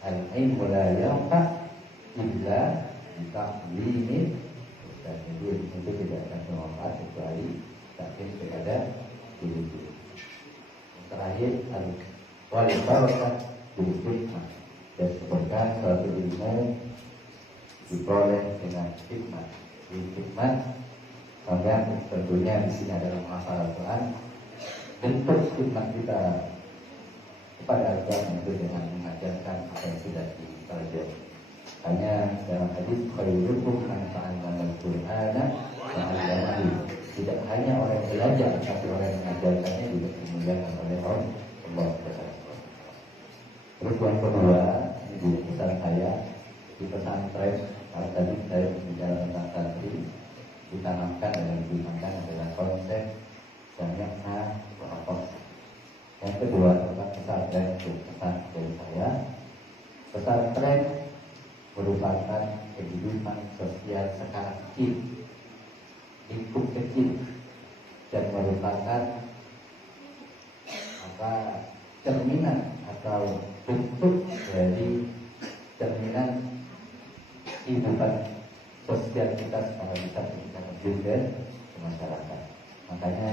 al-ilmu la yanfa' illa bita'limin, dan itu tidak akan bermanfaat kecuali taklim kepada diri sendiri. Terakhir, wal barakah bil hikmah, dan semoga suatu ilmu diperoleh dengan hikmah. Hikmah, maka tentunya di sini adalah masalah Quran. Bentuk hikmah kita kepada agama itu dengan mengajarkan apa yang sudah dipelajari. Hanya dalam hadis khairukum man ta'allama al-Qur'ana wa 'allamahu. Tidak hanya orang yang belajar, tapi orang yang mengajarkannya juga dimuliakan oleh Allah SWT. Terus yang kedua, ini di pesan saya di pesantren. Kalau tadi saya bicara tentang santri, ditanamkan dan digunakan adalah konsep sami'na wa ata'na. Yang kedua tentang pesantren, pesan dari saya, pesantren merupakan kehidupan sosial skala kecil, lingkup kecil, dan merupakan cerminan atau bentuk dari cerminan kehidupan sosial kita secara bisa kita juga ke masyarakat. Makanya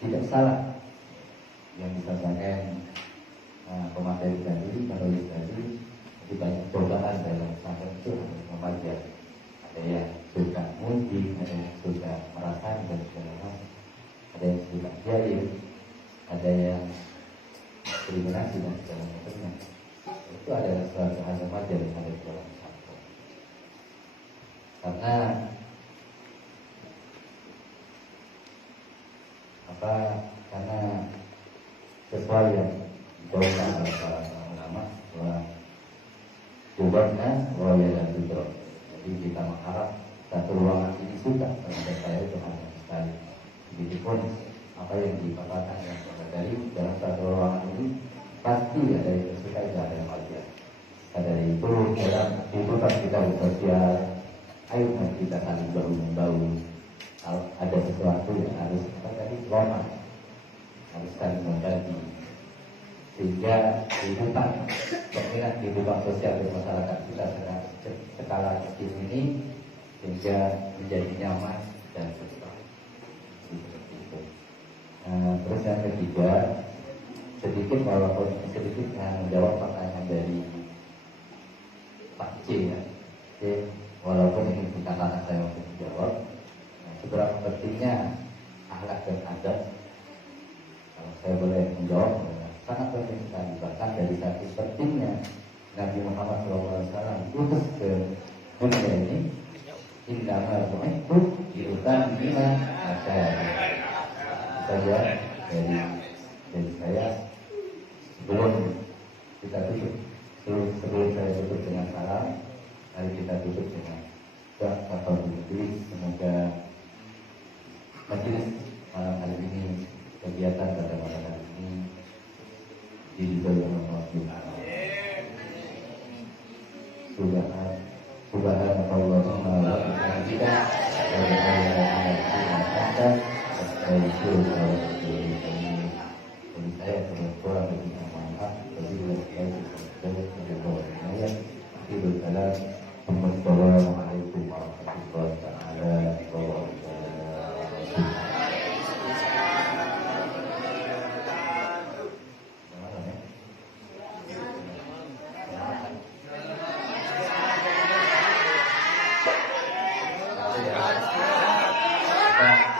tidak salah yang disampaikan pemateri tadi, penulis tadi, banyak cobaan dalam pesantren itu harus mempelajari. Ada yang suka mudik, ada yang suka merasakan dan segala macam, ada yang suka jahil, ada yang diskriminasi dan segala macamnya. Itu adalah suatu hal yang wajar yang ada di dalam pesantren. Karena sesuai yang dibawakan oleh para ulama bahwa Tuhannya wajah dan tudro. Jadi kita mengharap satu ruangan ini suka terhadap saya itu hanya sekali. Begitupun apa yang dipaparkan yang dari dalam satu ruangan ini pasti ada yang suka, ada yang wajar. Ada itu dalam kehidupan kita bersosial, ayo kita saling bahu-bahu. Kalau ada sesuatu yang harus lompat, harus saling membagi, sehingga kehidupan sosial di masyarakat kita skala kecil ini sehingga menjadi nyaman dan susah. Terus yang ketiga, sedikit menjawab pertanyaan dari Pak C ya. Walaupun ini bukan ranah saya untuk menjawab, seberapa pentingnya akhlak dan adab. Kalau saya boleh menjawab, sangat penting sekali. Bahkan dari satu pentingnya Nabi Muhammad SAW diutus ke dunia ini, innamal bu'ithu liutammima makarim. Saja dari saya sebelum kita tutup, sebelum saya tutup dengan salam, mari kita tutup dengan doa tafaddul. Semoga majelis malam hari ini, kegiatan pada malam hari ini diridhoi oleh Allah Subhanahu wa taala. Subhanallahumma wa bihamdika, saya kurang lebih maaf, Assalamualaikum warahmatullahi wabarakatuh. Nah,